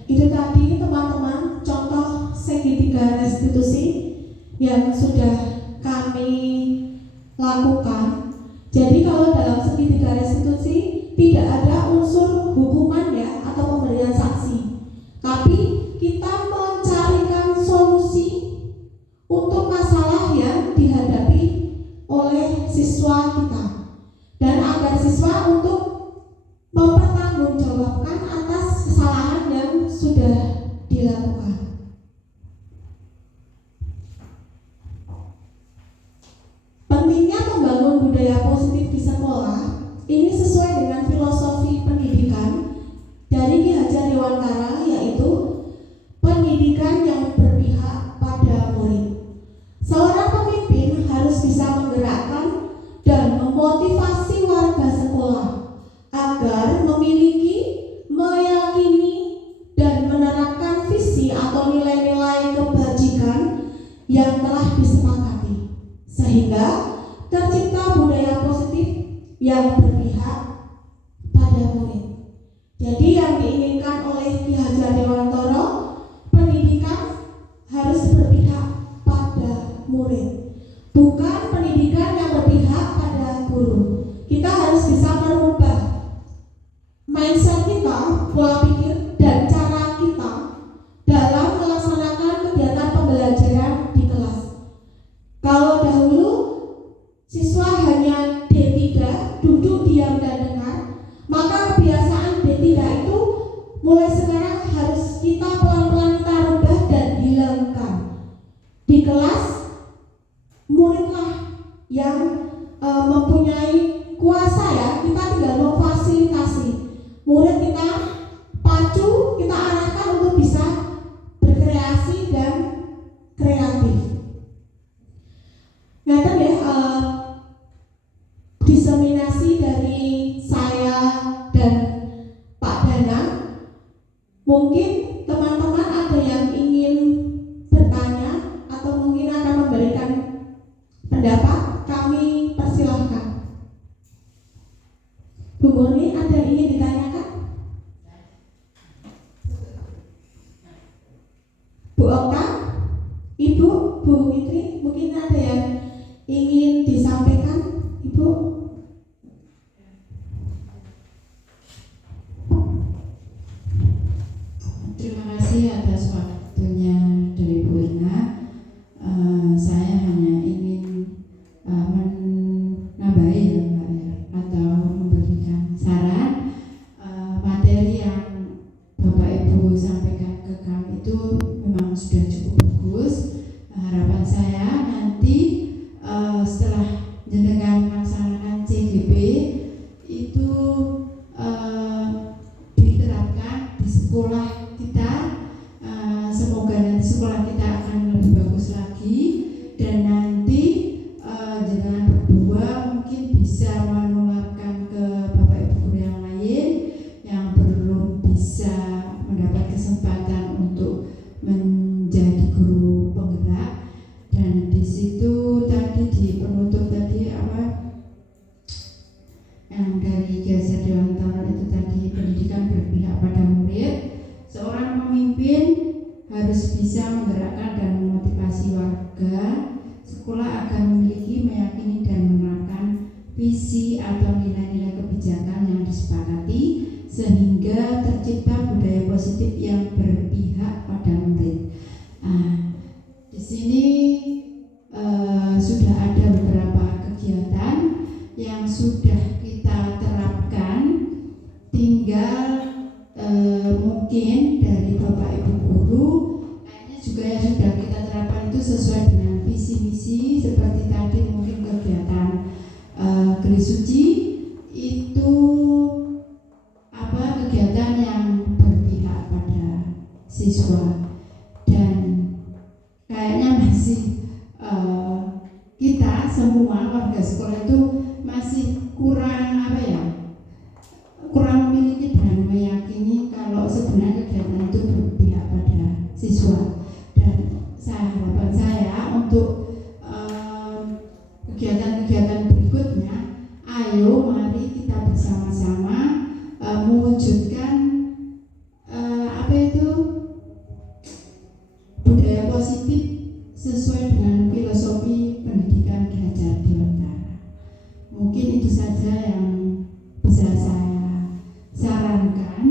Itu tadi teman-teman contoh segitiga restitusi yang sudah kami lakukan. Jadi kalau dalam segitiga restitusi tidak ada unsur hukuman ya atau pemberian saksi, tapi kita mencarikan solusi untuk masalah yang dihadapi oleh siswa kita, dan agar siswa untuk mempertanggungjawabkan atas kesalahan yang sudah dilakukan. Pentingnya membangun budaya positif di sekolah ini sesuai dengan filosofi pendidikan dari Ki Hajar Dewantara, yaitu pendidikan yang berpihak pada murid. Seorang pemimpin harus bisa menggerakkan dan memotivasi warga sekolah agar memiliki, meyakini, dan menerapkan visi atau nilai-nilai kebajikan yang telah disepakati, sehingga tercipta budaya positif yang berpihak pada murid. Jadi yang diinginkan oleh Ki Hajar Dewantara, pendidikan harus berpihak pada murid, bukan pendidikan yang berpihak pada guru. Kita harus bisa merubah mindset kita, pola pikir, dan cara kita dalam melaksanakan kegiatan pembelajaran di kelas. Kalau dahulu siswa hanya D3, duduk, diam, dan dengar, maka mulai sekarang harus kita pelan-pelan kita rubah dan hilangkan. Di kelas, muridlah yang mempunyai kuasa ya, kita tinggal memfasilitasi. Murid kita pacu, kita arahkan untuk bisa berkreasi dan kreatif. Ngeten ya, diseminasi dari saya dan Pak Danang. Mungkin teman-teman ada yang ingin bertanya atau mungkin akan memberikan pendapat, kami persilahkan. Bu Murni, ada yang ingin ditanyakan? Bu Oka, Ibu, Bu Mitri, mungkin ada yang ingin disampaikan, Ibu? Terima kasih atas waktunya dari Bu Irna. Saya hanya ingin menambahi ya Mbak ya, atau memberikan saran. Materi yang Bapak Ibu sampaikan ke kami itu memang sudah cukup bagus. Harapan saya nanti setelah jenengan melaksanakan CGP itu diterapkan di sekolah kita. Semoga nanti sekolah kita akan lebih bagus lagi, dan nanti jenengan berdua mungkin bisa menularkan ke Bapak Ibu guru yang lain yang belum bisa mendapat kesempatan untuk menjadi guru penggerak. Dan di situ tadi di penutup tadi yang dari Geser Dewantara itu tadi, pendidikan berpihak pada murid. Seorang pemimpin harus bisa menggerakkan dan memotivasi warga. Sekolah akan memiliki, meyakini dan menerapkan visi atau nilai-nilai kebijakan yang disepakati sehingga tercipta budaya positif yang berpihak pada murid. Di sini sudah ada beberapa kegiatan yang sudah kita terapkan, tinggal mungkin dari Bapak Ibu guru kayaknya juga yang sudah kita terapkan itu sesuai dengan visi misi. Seperti tadi mungkin kegiatan gelis suci itu kegiatan yang berpihak pada siswa, dan kayaknya masih kita semua warga sekolah itu masih kurang memiliki dan meyakini kalau sebenarnya kegiatan itu berpihak pada siswa. Dan harapan saya untuk kegiatan-kegiatan berikutnya, ayo mari kita bersama-sama mewujudkan budaya positif sesuai dengan filosofi pendidikan Geser Dewantara. Mungkin itu saja yang bisa saya sarankan.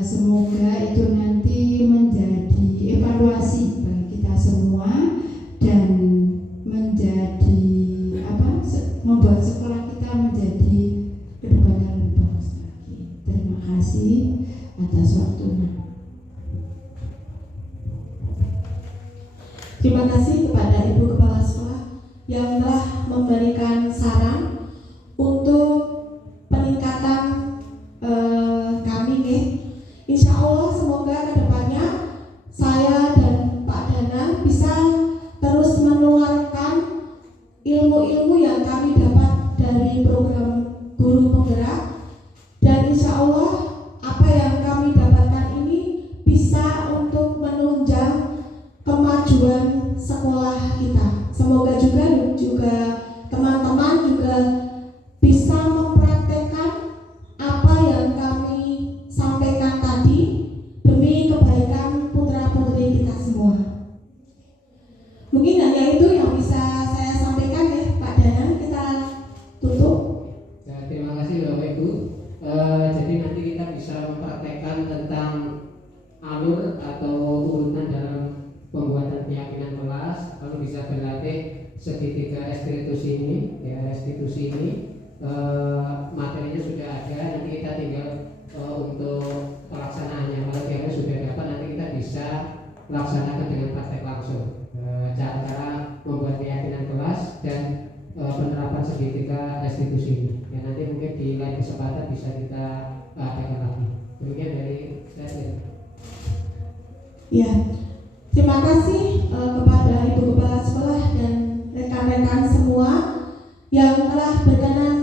Semoga itu nanti menjadi evaluasi bagi kita semua dan menjadi membuat sekolah kita menjadi kedepannya lebih bagus lagi. Terima kasih atas waktunya. Terima kasih kepada Ibu Kepala Sekolah yang telah memberikan saran untuk peningkatan kami. Insya Allah semoga kedepannya saya dan Pak Dana bisa terus menularkan ilmu-ilmu yang kami dapat dari program Guru Penggerak, dan insya Allah apa yang kami dapatkan ini bisa untuk menunjang kemajuan sekolah kita. Semoga juga teman-teman juga bisa mempraktekkan apa yang kami sampaikan tadi demi kebaikan putra-putri kita semua. Mungkin hanya itu yang bisa saya sampaikan ya Pak Dana, kita tutup. Ya, terima kasih Bapak Ibu. Jadi nanti kita bisa mempraktekkan tentang alur atau urutan dalam pembuatan keyakinan kelas, lalu bisa berlatih segitiga restitusi ini. Materinya sudah ada, nanti kita tinggal untuk pelaksanaan kesempatan bisa kita adakan lagi. Demikian dari saya. Ya, terima kasih kepada Ibu Kepala Sekolah dan rekan-rekan semua yang telah berkenan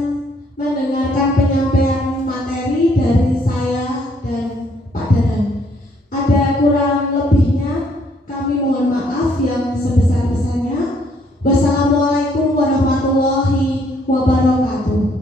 mendengarkan penyampaian materi dari saya dan Pak Dadan. Ada kurang lebihnya, kami mohon maaf yang sebesar-besarnya. Wassalamualaikum warahmatullahi wabarakatuh.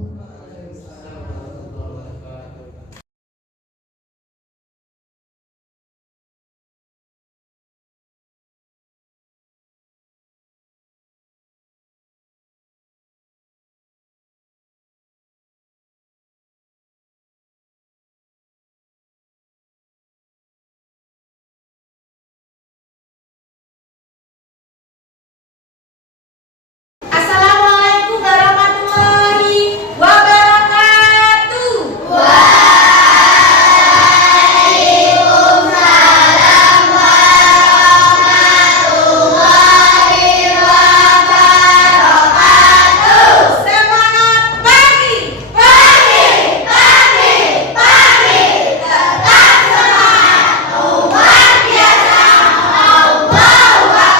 Assalamualaikum warahmatullahi wabarakatuh. Waalaikumsalam warahmatullahi wabarakatuh. Semangat pagi, pagi, pagi, pagi. Tetap semangat, luar biasa. Allahu Akbar.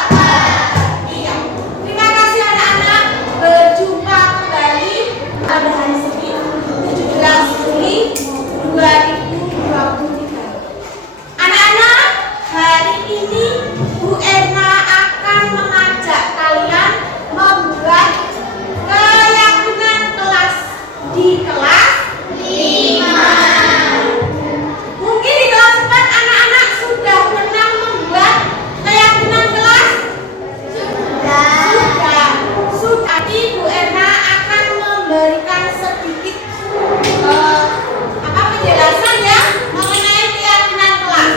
Iya. Terima kasih anak-anak, berjumpa kembali pada hari Senin 17 Juli 2023. Anak-anak, hari ini Bu Erna akan mengajak kalian membuat keyakinan kelas di kelas 5. Mungkin di kelas 4 anak-anak sudah pernah membuat keyakinan kelas? Sudah. Tadi Bu Erna akan memberikan sedikit penjelasan ya mengenai keyakinan kelas.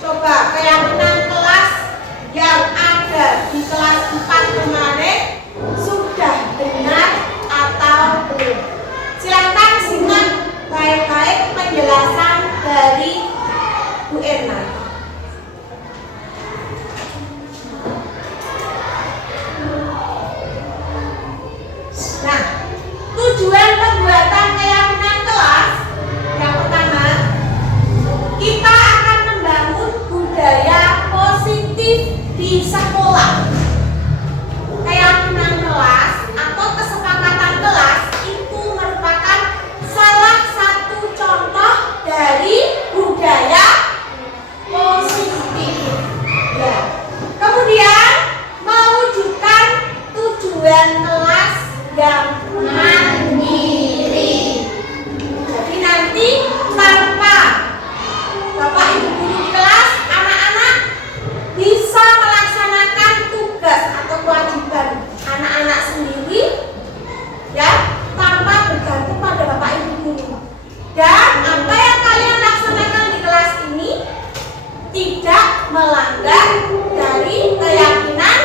Coba keyakinan kelas yang ada di kelas 4 kemarin sudah benar atau belum? Silakan simak baik-baik penjelasan dari Bu Erna. Nah, tujuan pembuatan keyakinan kelas yang pertama, kita akan membangun budaya positif di sekolah. Keyakinan kelas atau kesepakatan kelas itu merupakan salah satu contoh dari budaya positif. Ya. Kemudian mewujudkan tujuan kelas yang mandiri. Jadi nanti tanpa Bapak Ibu guru di kelas, anak-anak bisa melaksanakan tugas atau kewajiban anak-anak sendiri ya, tanpa bergantung pada Bapak Ibu guru. Dan apa yang kalian laksanakan di kelas ini tidak melanggar dari keyakinan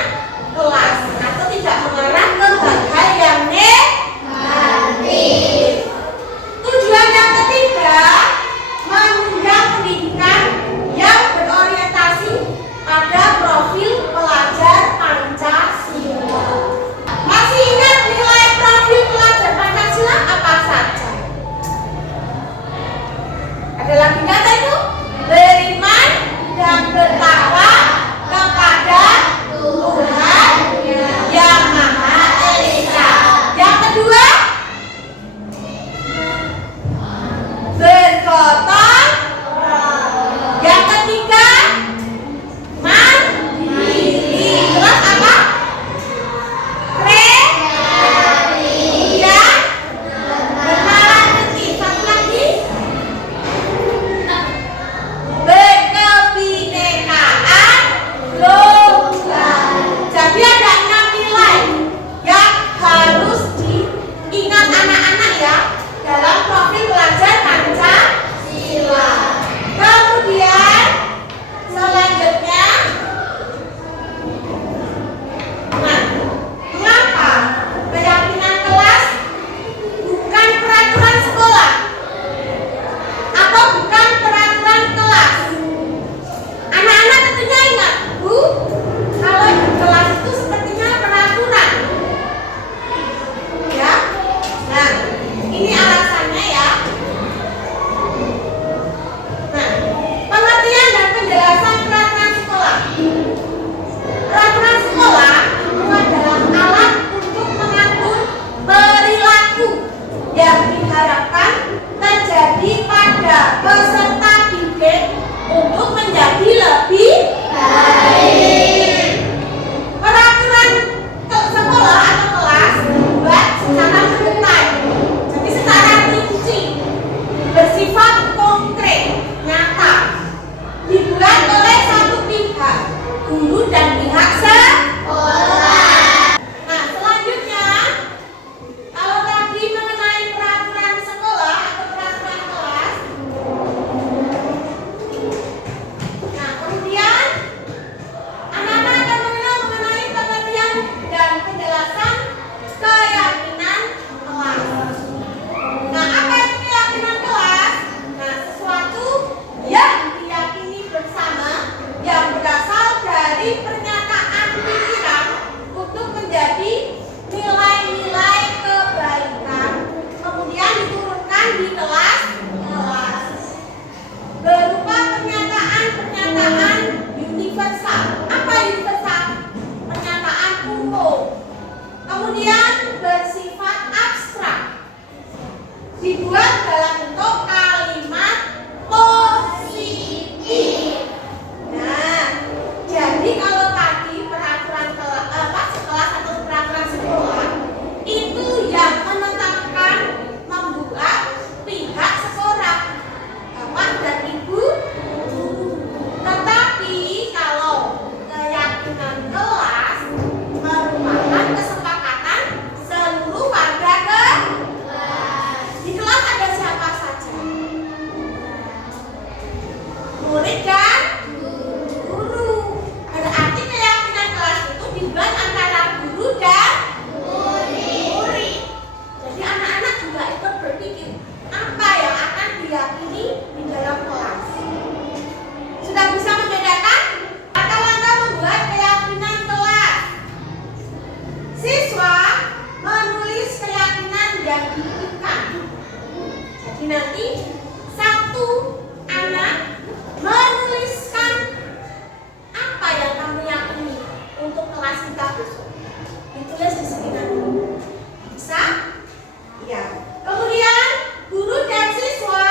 kelas atau tidak mengarah ke hal-hal yang negatif. Tujuan yang ketiga, menunjang pendidikan yang berorientasi pada profil pelajar Pancasila. Masih ingat nilai profil pelajar Pancasila apa saja? diyakini di dalam kelas. Sudah bisa membedakan? Langkah-langkah membuat keyakinan kelas. Siswa menulis keyakinan yang diinginkan. Jadi nanti satu anak menuliskan apa yang kamu yakini untuk kelas kita besok. Ditulis di sini nanti. Bisa? Ya. Kemudian guru dan siswa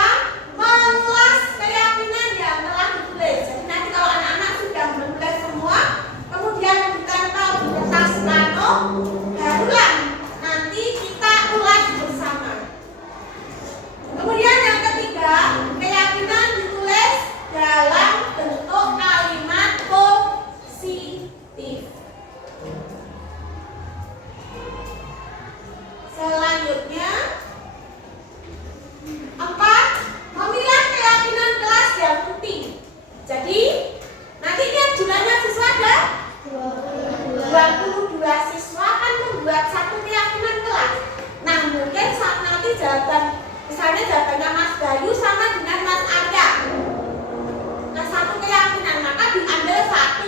mengulas keyakinan yang telah ditulis. Jadi nanti kalau anak-anak sudah menulis semua, kemudian ditempel di kertas nano, barulah nanti kita ulas bersama. Kemudian yang ketiga, keyakinan ditulis dalam bentuk kalimat positif. Selanjutnya, 4. Memilah keyakinan kelas yang penting. Jadi, nanti lihat jumlahnya siswa ada 22 siswa akan membuat satu keyakinan kelas. Nah, mungkin saat nanti jawaban, misalnya jawabannya Mas Bayu sama dengan Mas Arya. Nah, satu keyakinan, maka diambil satu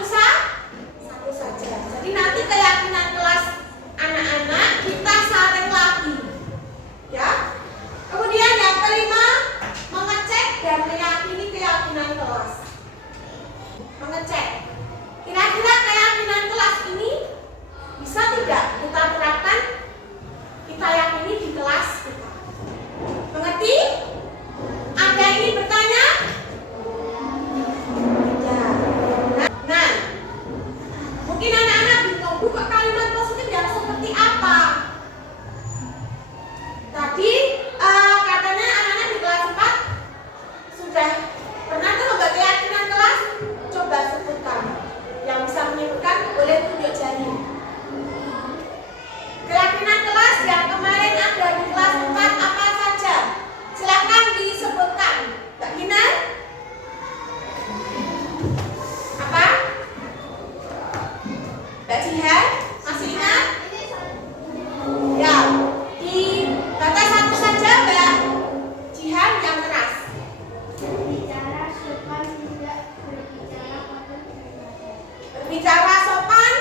saja. Jadi nanti keyakinan kelas anak-anak kita saring lagi. Ya. Kemudian yang kelima, mengecek dan meyakini keyakinan kelas. Mengecek. Kira-kira keyakinan kelas ini bisa tidak kita terapkan, kita yakini di kelas kita. Mengerti? Ada yang ingin bertanya? Ya. Nah, mungkin anak-anak bingung, kok kalimat positif yang seperti apa? Tadi katanya anak-anak di kelas 4 sudah pernah tuh membuat keyakinan kelas. Coba sebutkan. Yang bisa menyebutkan boleh tunjuk jari. Keyakinan kelas yang kemarin ada di kelas 4 apa saja? Silakan disebutkan. Mbak Gina? Apa? Mbak Jihan? Masih ingat? Ya. Kata satu saja Mbak Jihan yang keras. Berbicara sopan, tidak berbicara kotor. Berbicara sopan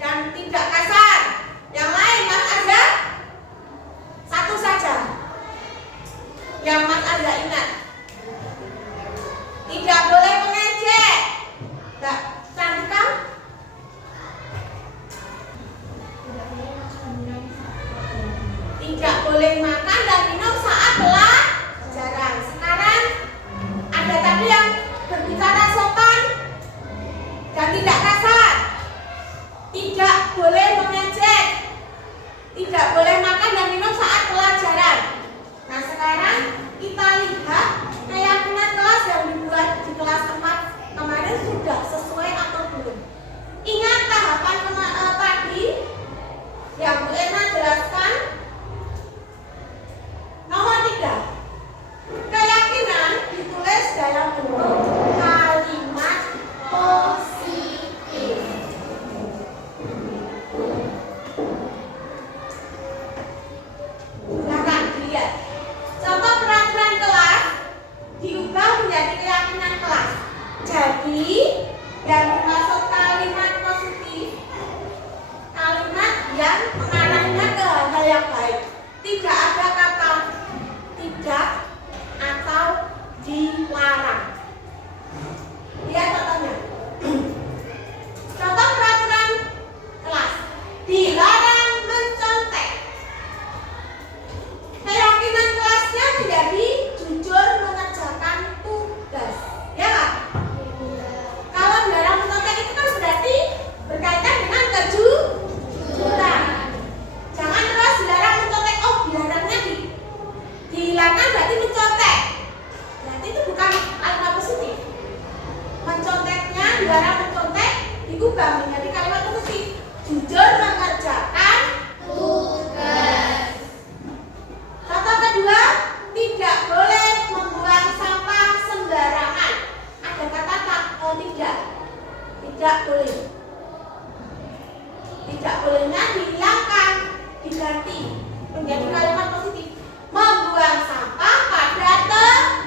dan tidak kasar. Yang lain Mas Arya? Satu saja. Yang Mas Arya ingat. Tidak boleh mengejek. Mbak Cantika? Tidak boleh makan dan minum saat pelajaran. Sekarang ada tadi yang berbicara sopan dan tidak kasar. Tidak boleh mengejek. Tidak boleh makan dan minum saat pelajaran. Nah, sekarang kita lihat keyakinan kelas yang dibuat di kelas 4 kemarin sudah sesuai atau belum. Ingat tahapan tadi yang Bu Ena jelaskan. Nomor 3, keyakinan ditulis dalam bentuk kalimat positif. Silakan dilihat. Contoh peraturan kelas diubah menjadi keyakinan kelas. Jadi, yang dimaksud kalimat positif, kalimat yang mengarahnya ke hal yang baik. Tidak ada kata tidak atau dilarang. Lihat contohnya. Contoh peraturan kelas. Dilarang mencontek. Keyakinan kelasnya menjadi jujur mengerjakan tugas. Ya nggak? Kalau dilarang mencontek itu kan berarti berkaitan dengan kejujuran. Jangan terus dilarang mencontek. Oh, dilarangnya dihilangkan berarti mencontek. Berarti itu bukan kalimat positif. Menconteknya, dilarang mencontek diubah menjadi kalimat positif. Jujur mengerjakan tugas. Contoh kedua, tidak boleh membuang sampah sembarangan. Ada kata tidak. Tidak boleh. Tidak bolehnya dihilangkan, diganti menjadi kalimat positif. Membuang sampah pada tempat.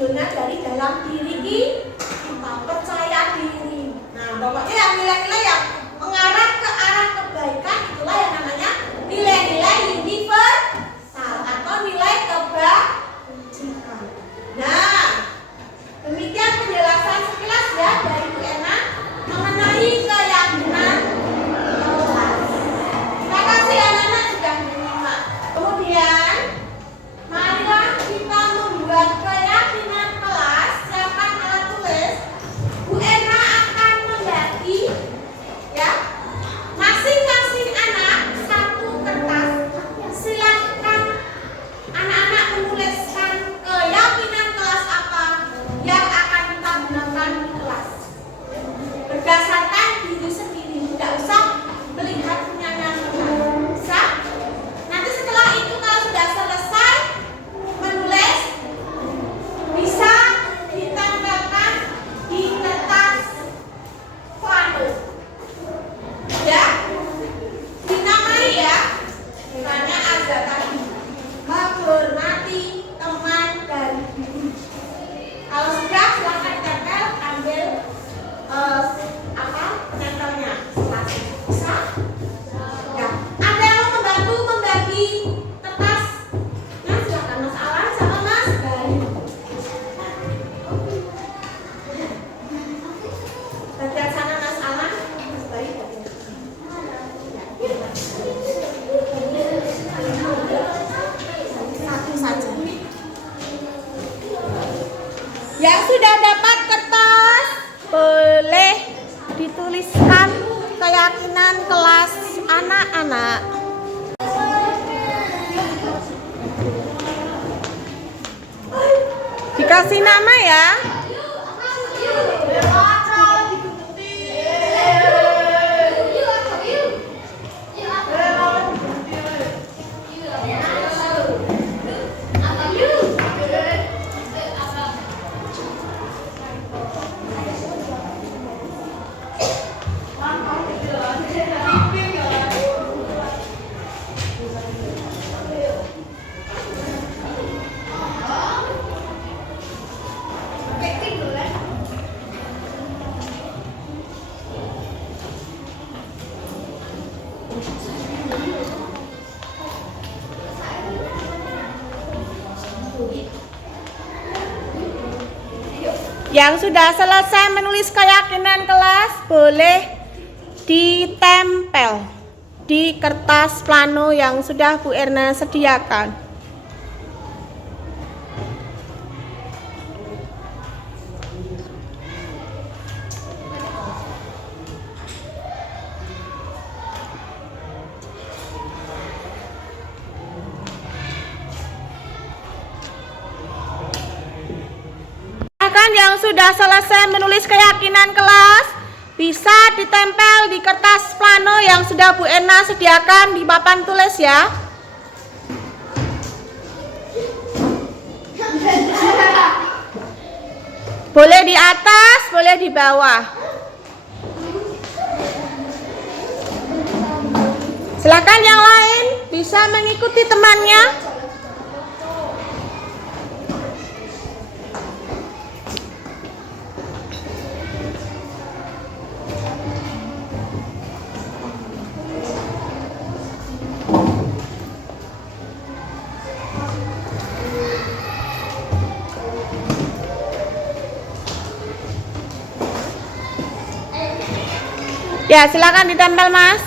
judulnya dari dalam diri kita, percaya diri. Nah, pokoknya yang nilai-nilai yang mengarah ke arah kebaikan itulah yang namanya nilai-nilai universal atau nilai kebajikan. Nah, demikian penjelasan sekilas ya dari Bu Ena mengenai keyakinan kelas. Terima kasih anak-anak sudah menyimak. Kemudian marilah kita membuat keyakinan kelas. Siapkan alat tulis. Bu Ena akan membagi ya masing-masing anak satu kertas. Silahkan anak-anak menuliskan keyakinan kelas apa yang akan kita gunakan di kelas berdasarkan diri sendiri, tidak usah melihat punyanya bisa. Nanti setelah itu kalau sudah selesai menulis bisa ditempelkan di kertas plano ya, dinamai ya, misalnya ada tadi menghormati teman dan guru. Kalau sudah silahkan tempel, ambil penempelnya plastik. Bisa? Ya. Ada yang mau membantu membagi kertas? Nah, silakan Mas Alan sama Mas Bayu. Bagian sana Mas Alan, Mas Bayu bagian satu saja. Yang sudah dapat kertas boleh dituliskan keyakinan kelas anak-anak. Dikasih nama ya. Yang sudah selesai menulis keyakinan kelas boleh ditempel di kertas plano yang sudah Bu Erna sediakan. Yang sudah selesai menulis keyakinan kelas bisa ditempel di kertas plano yang sudah Bu Erna sediakan di papan tulis ya. Boleh di atas, boleh di bawah. Silakan yang lain bisa mengikuti temannya. Ya, silakan ditempel, Mas.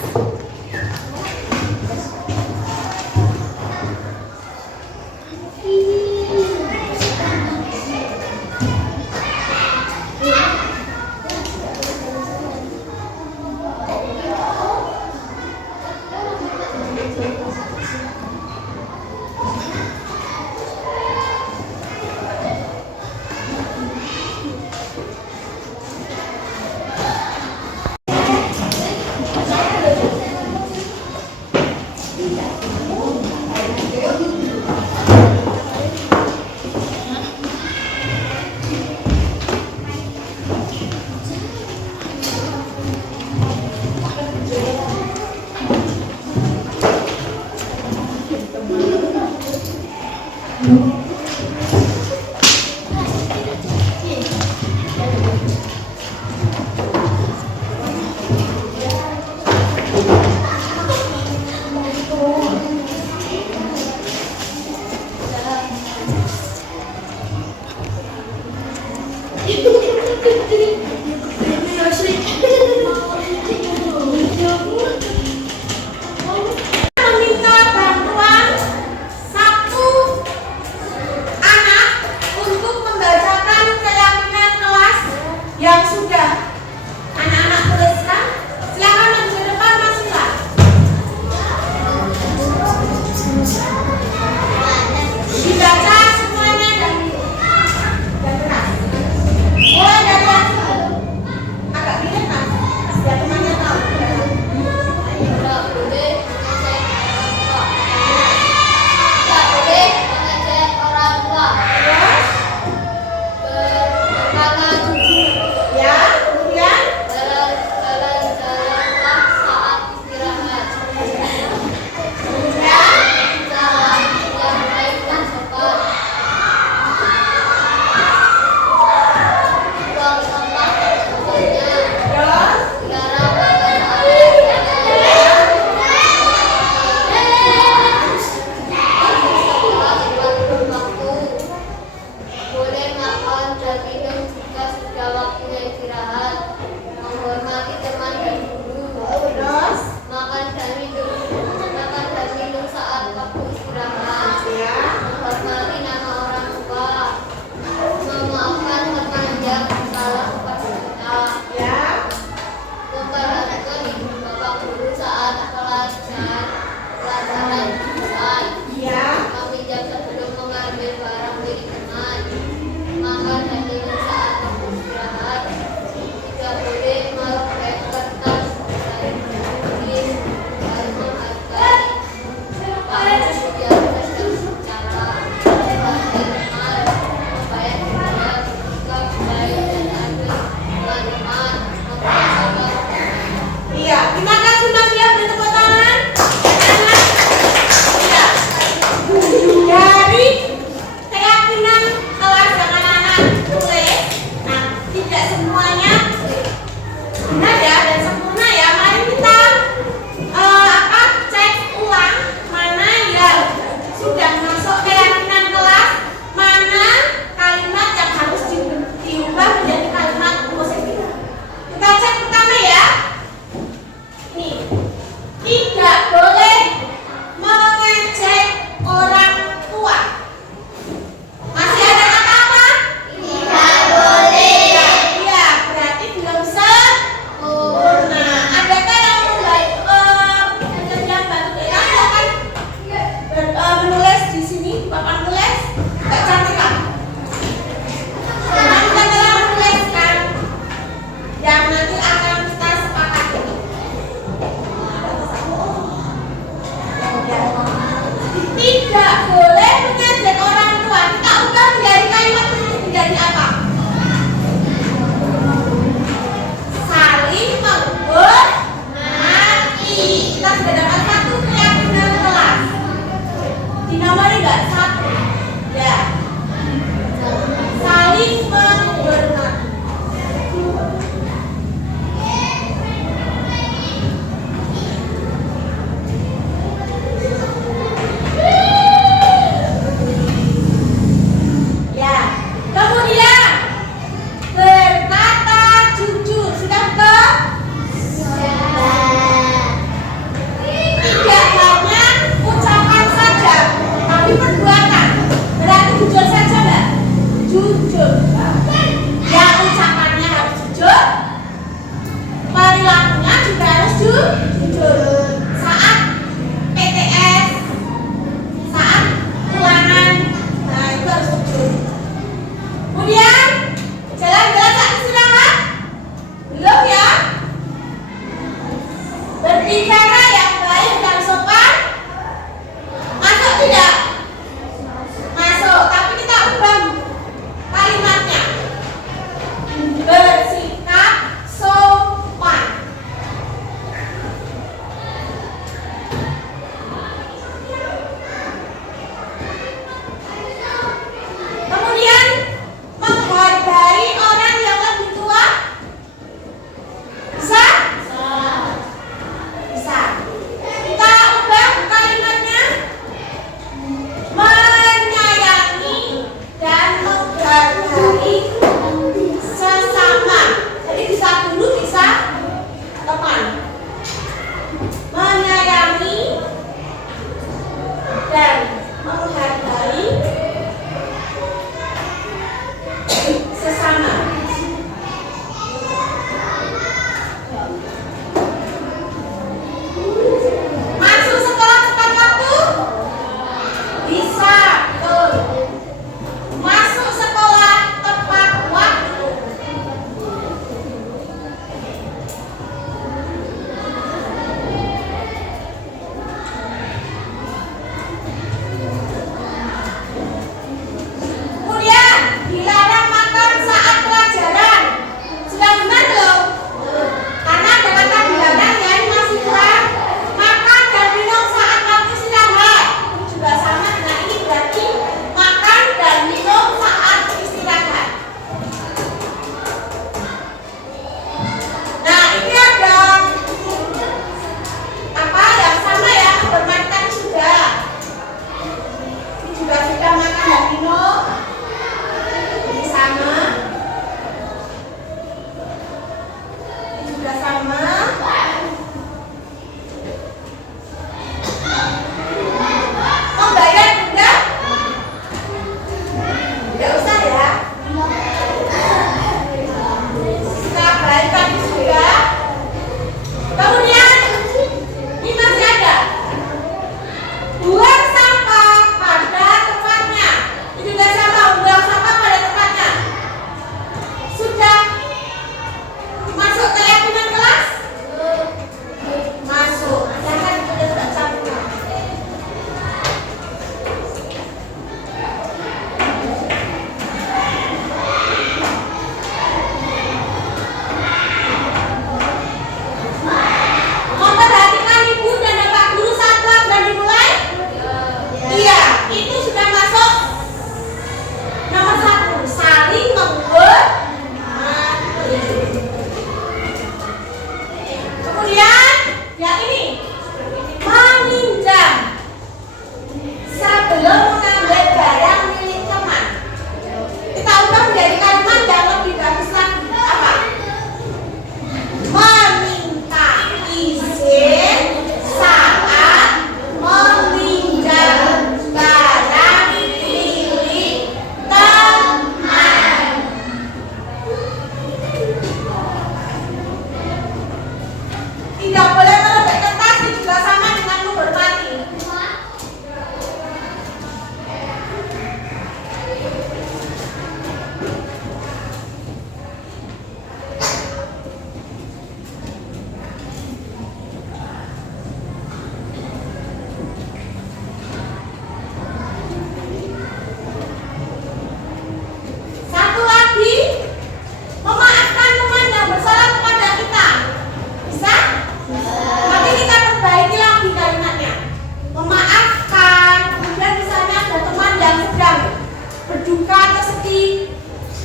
sedih,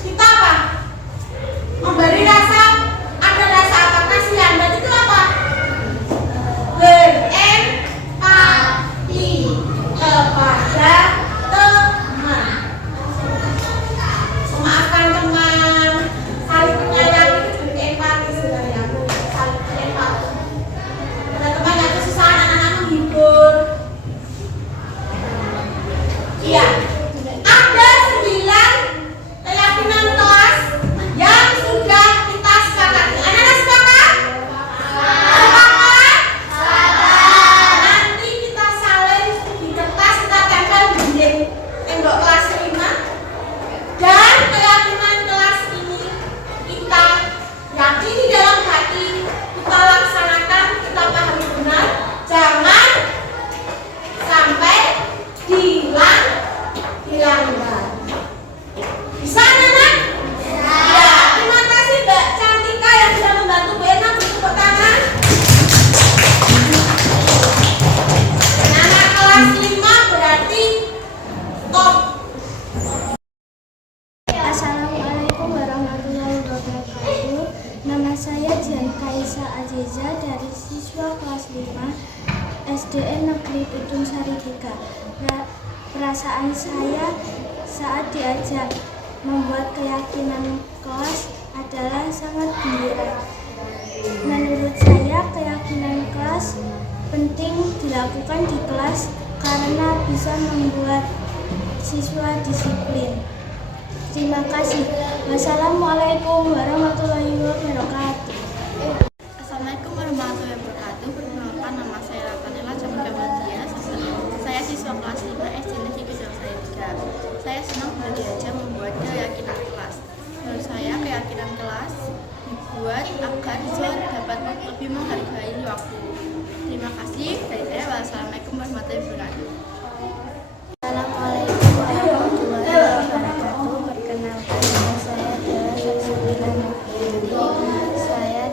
kita apa? Memberi rasa, ada rasa apa? Kasihan, berarti itu apa? Berempati kepada teman. Memaafkan teman, saling menyayangi itu berempati sebenarnya. Saling berempati. Ada teman yang kesusahan, anak-anak menghibur. Iya. Ada 9 keyakinan kelas yang sudah kita sepakati. Anak-anak sepakat? Sepakat? Nanti kita salin di kertas, kita tempel di dinding tembok kelas 5. Dan keyakinan kelas ini kita yakini dalam hati, kita laksanakan, kita pahami benar. Jangan sampai dilanggar. Bisa anak-anak? Ya, terima kasih Mbak Cantika yang sudah membantu Bu Ena untuk tepuk tangan. Anak kelas 5 berarti top. Assalamualaikum warahmatullahi wabarakatuh. Nama saya Dian Kaisa Aziza dari siswa kelas 5 SDN Negeri Kedung Sari 3. Perasaan saya saat diajak membuat keyakinan kelas adalah sangat gembira. Menurut saya keyakinan kelas penting dilakukan di kelas karena bisa membuat siswa disiplin. Terima kasih. Wassalamualaikum warahmatullahi wabarakatuh. Assalamualaikum warahmatullahi wabarakatuh. Perkenalkan, nama saya Ratanela Jamudawadia. Saya siswa kelas 5 SD Negeri Kedung Sari 3. Saya senang bila diajak membuat keyakinan kelas. Menurut saya keyakinan kelas dibuat agar siswa dapat lebih menghargai waktu. Terima kasih. Dari saya, wassalamualaikum warahmatullahi wabarakatuh. Assalamualaikum warahmatullahi wabarakatuh. Perkenalkan, nama saya adalah Saksabila Nurhayati. Saya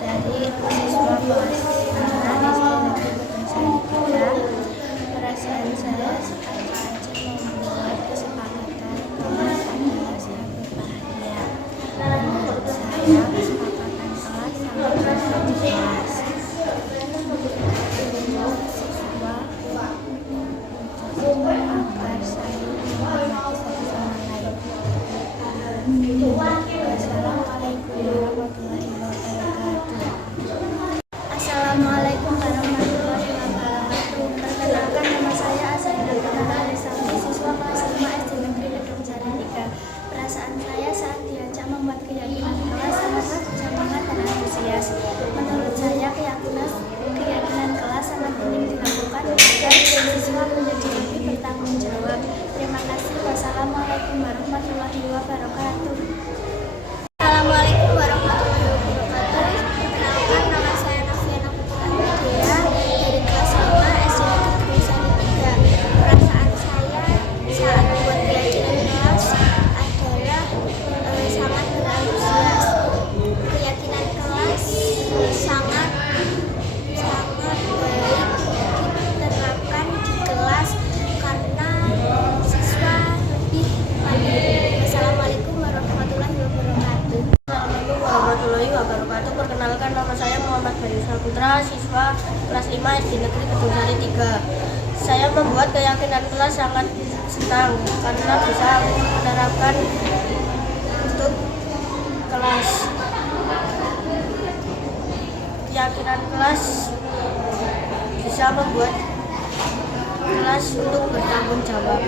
dari siswa kelas 5 SD Negeri Kedung Sari 3. Perasaan saya saat diajak membuat kesepakatan kelas adalah sangat berbahagia. Menurut saya kesepakatan kelas sangat penting di kelas. Siswa agar saling menghormati satu sama lain. Wassalamualaikum warahmatullahi wabarakatuh. Assalamualaikum warahmatullahi wabarakatuh. Perkenalkan, nama saya Azhar Arisami, siswa kelas 5 SD Negeri Kedung Sari 3. Perasaan saya saat diajak membuat keyakinan kelas sangat semangat dan antusias. Menurut saya keyakinan kelas sangat penting dilakukan agar siswa menjadi lebih bertanggung jawab. Terima kasih. Wassalamualaikum warahmatullahi wabarakatuh. Assalamualaikum warahmatullahi wabarakatuh. Perkenalkan, nama saya Nafiana Putra Widya dari kelas 5 SD Negeri Kedung Sari 3. Perasaan saya saat membuat keyakinan kelas adalah sangat berantusias. Keyakinan kelas sangat baik diterapkan di kelas karena siswa lebih mandiri. Wassalamualaikum warahmatullahi wabarakatuh. Assalamualaikum warahmatullahi wabarakatuh. Perkenalkan, nama saya Muhammad Bayu Saputra, siswa kelas 5 SD Negeri Kedung Sari 3. Saya membuat keyakinan kelas sangat senang karena bisa menerapkan untuk kelas. Keyakinan kelas bisa membuat kelas untuk bertanggung jawab.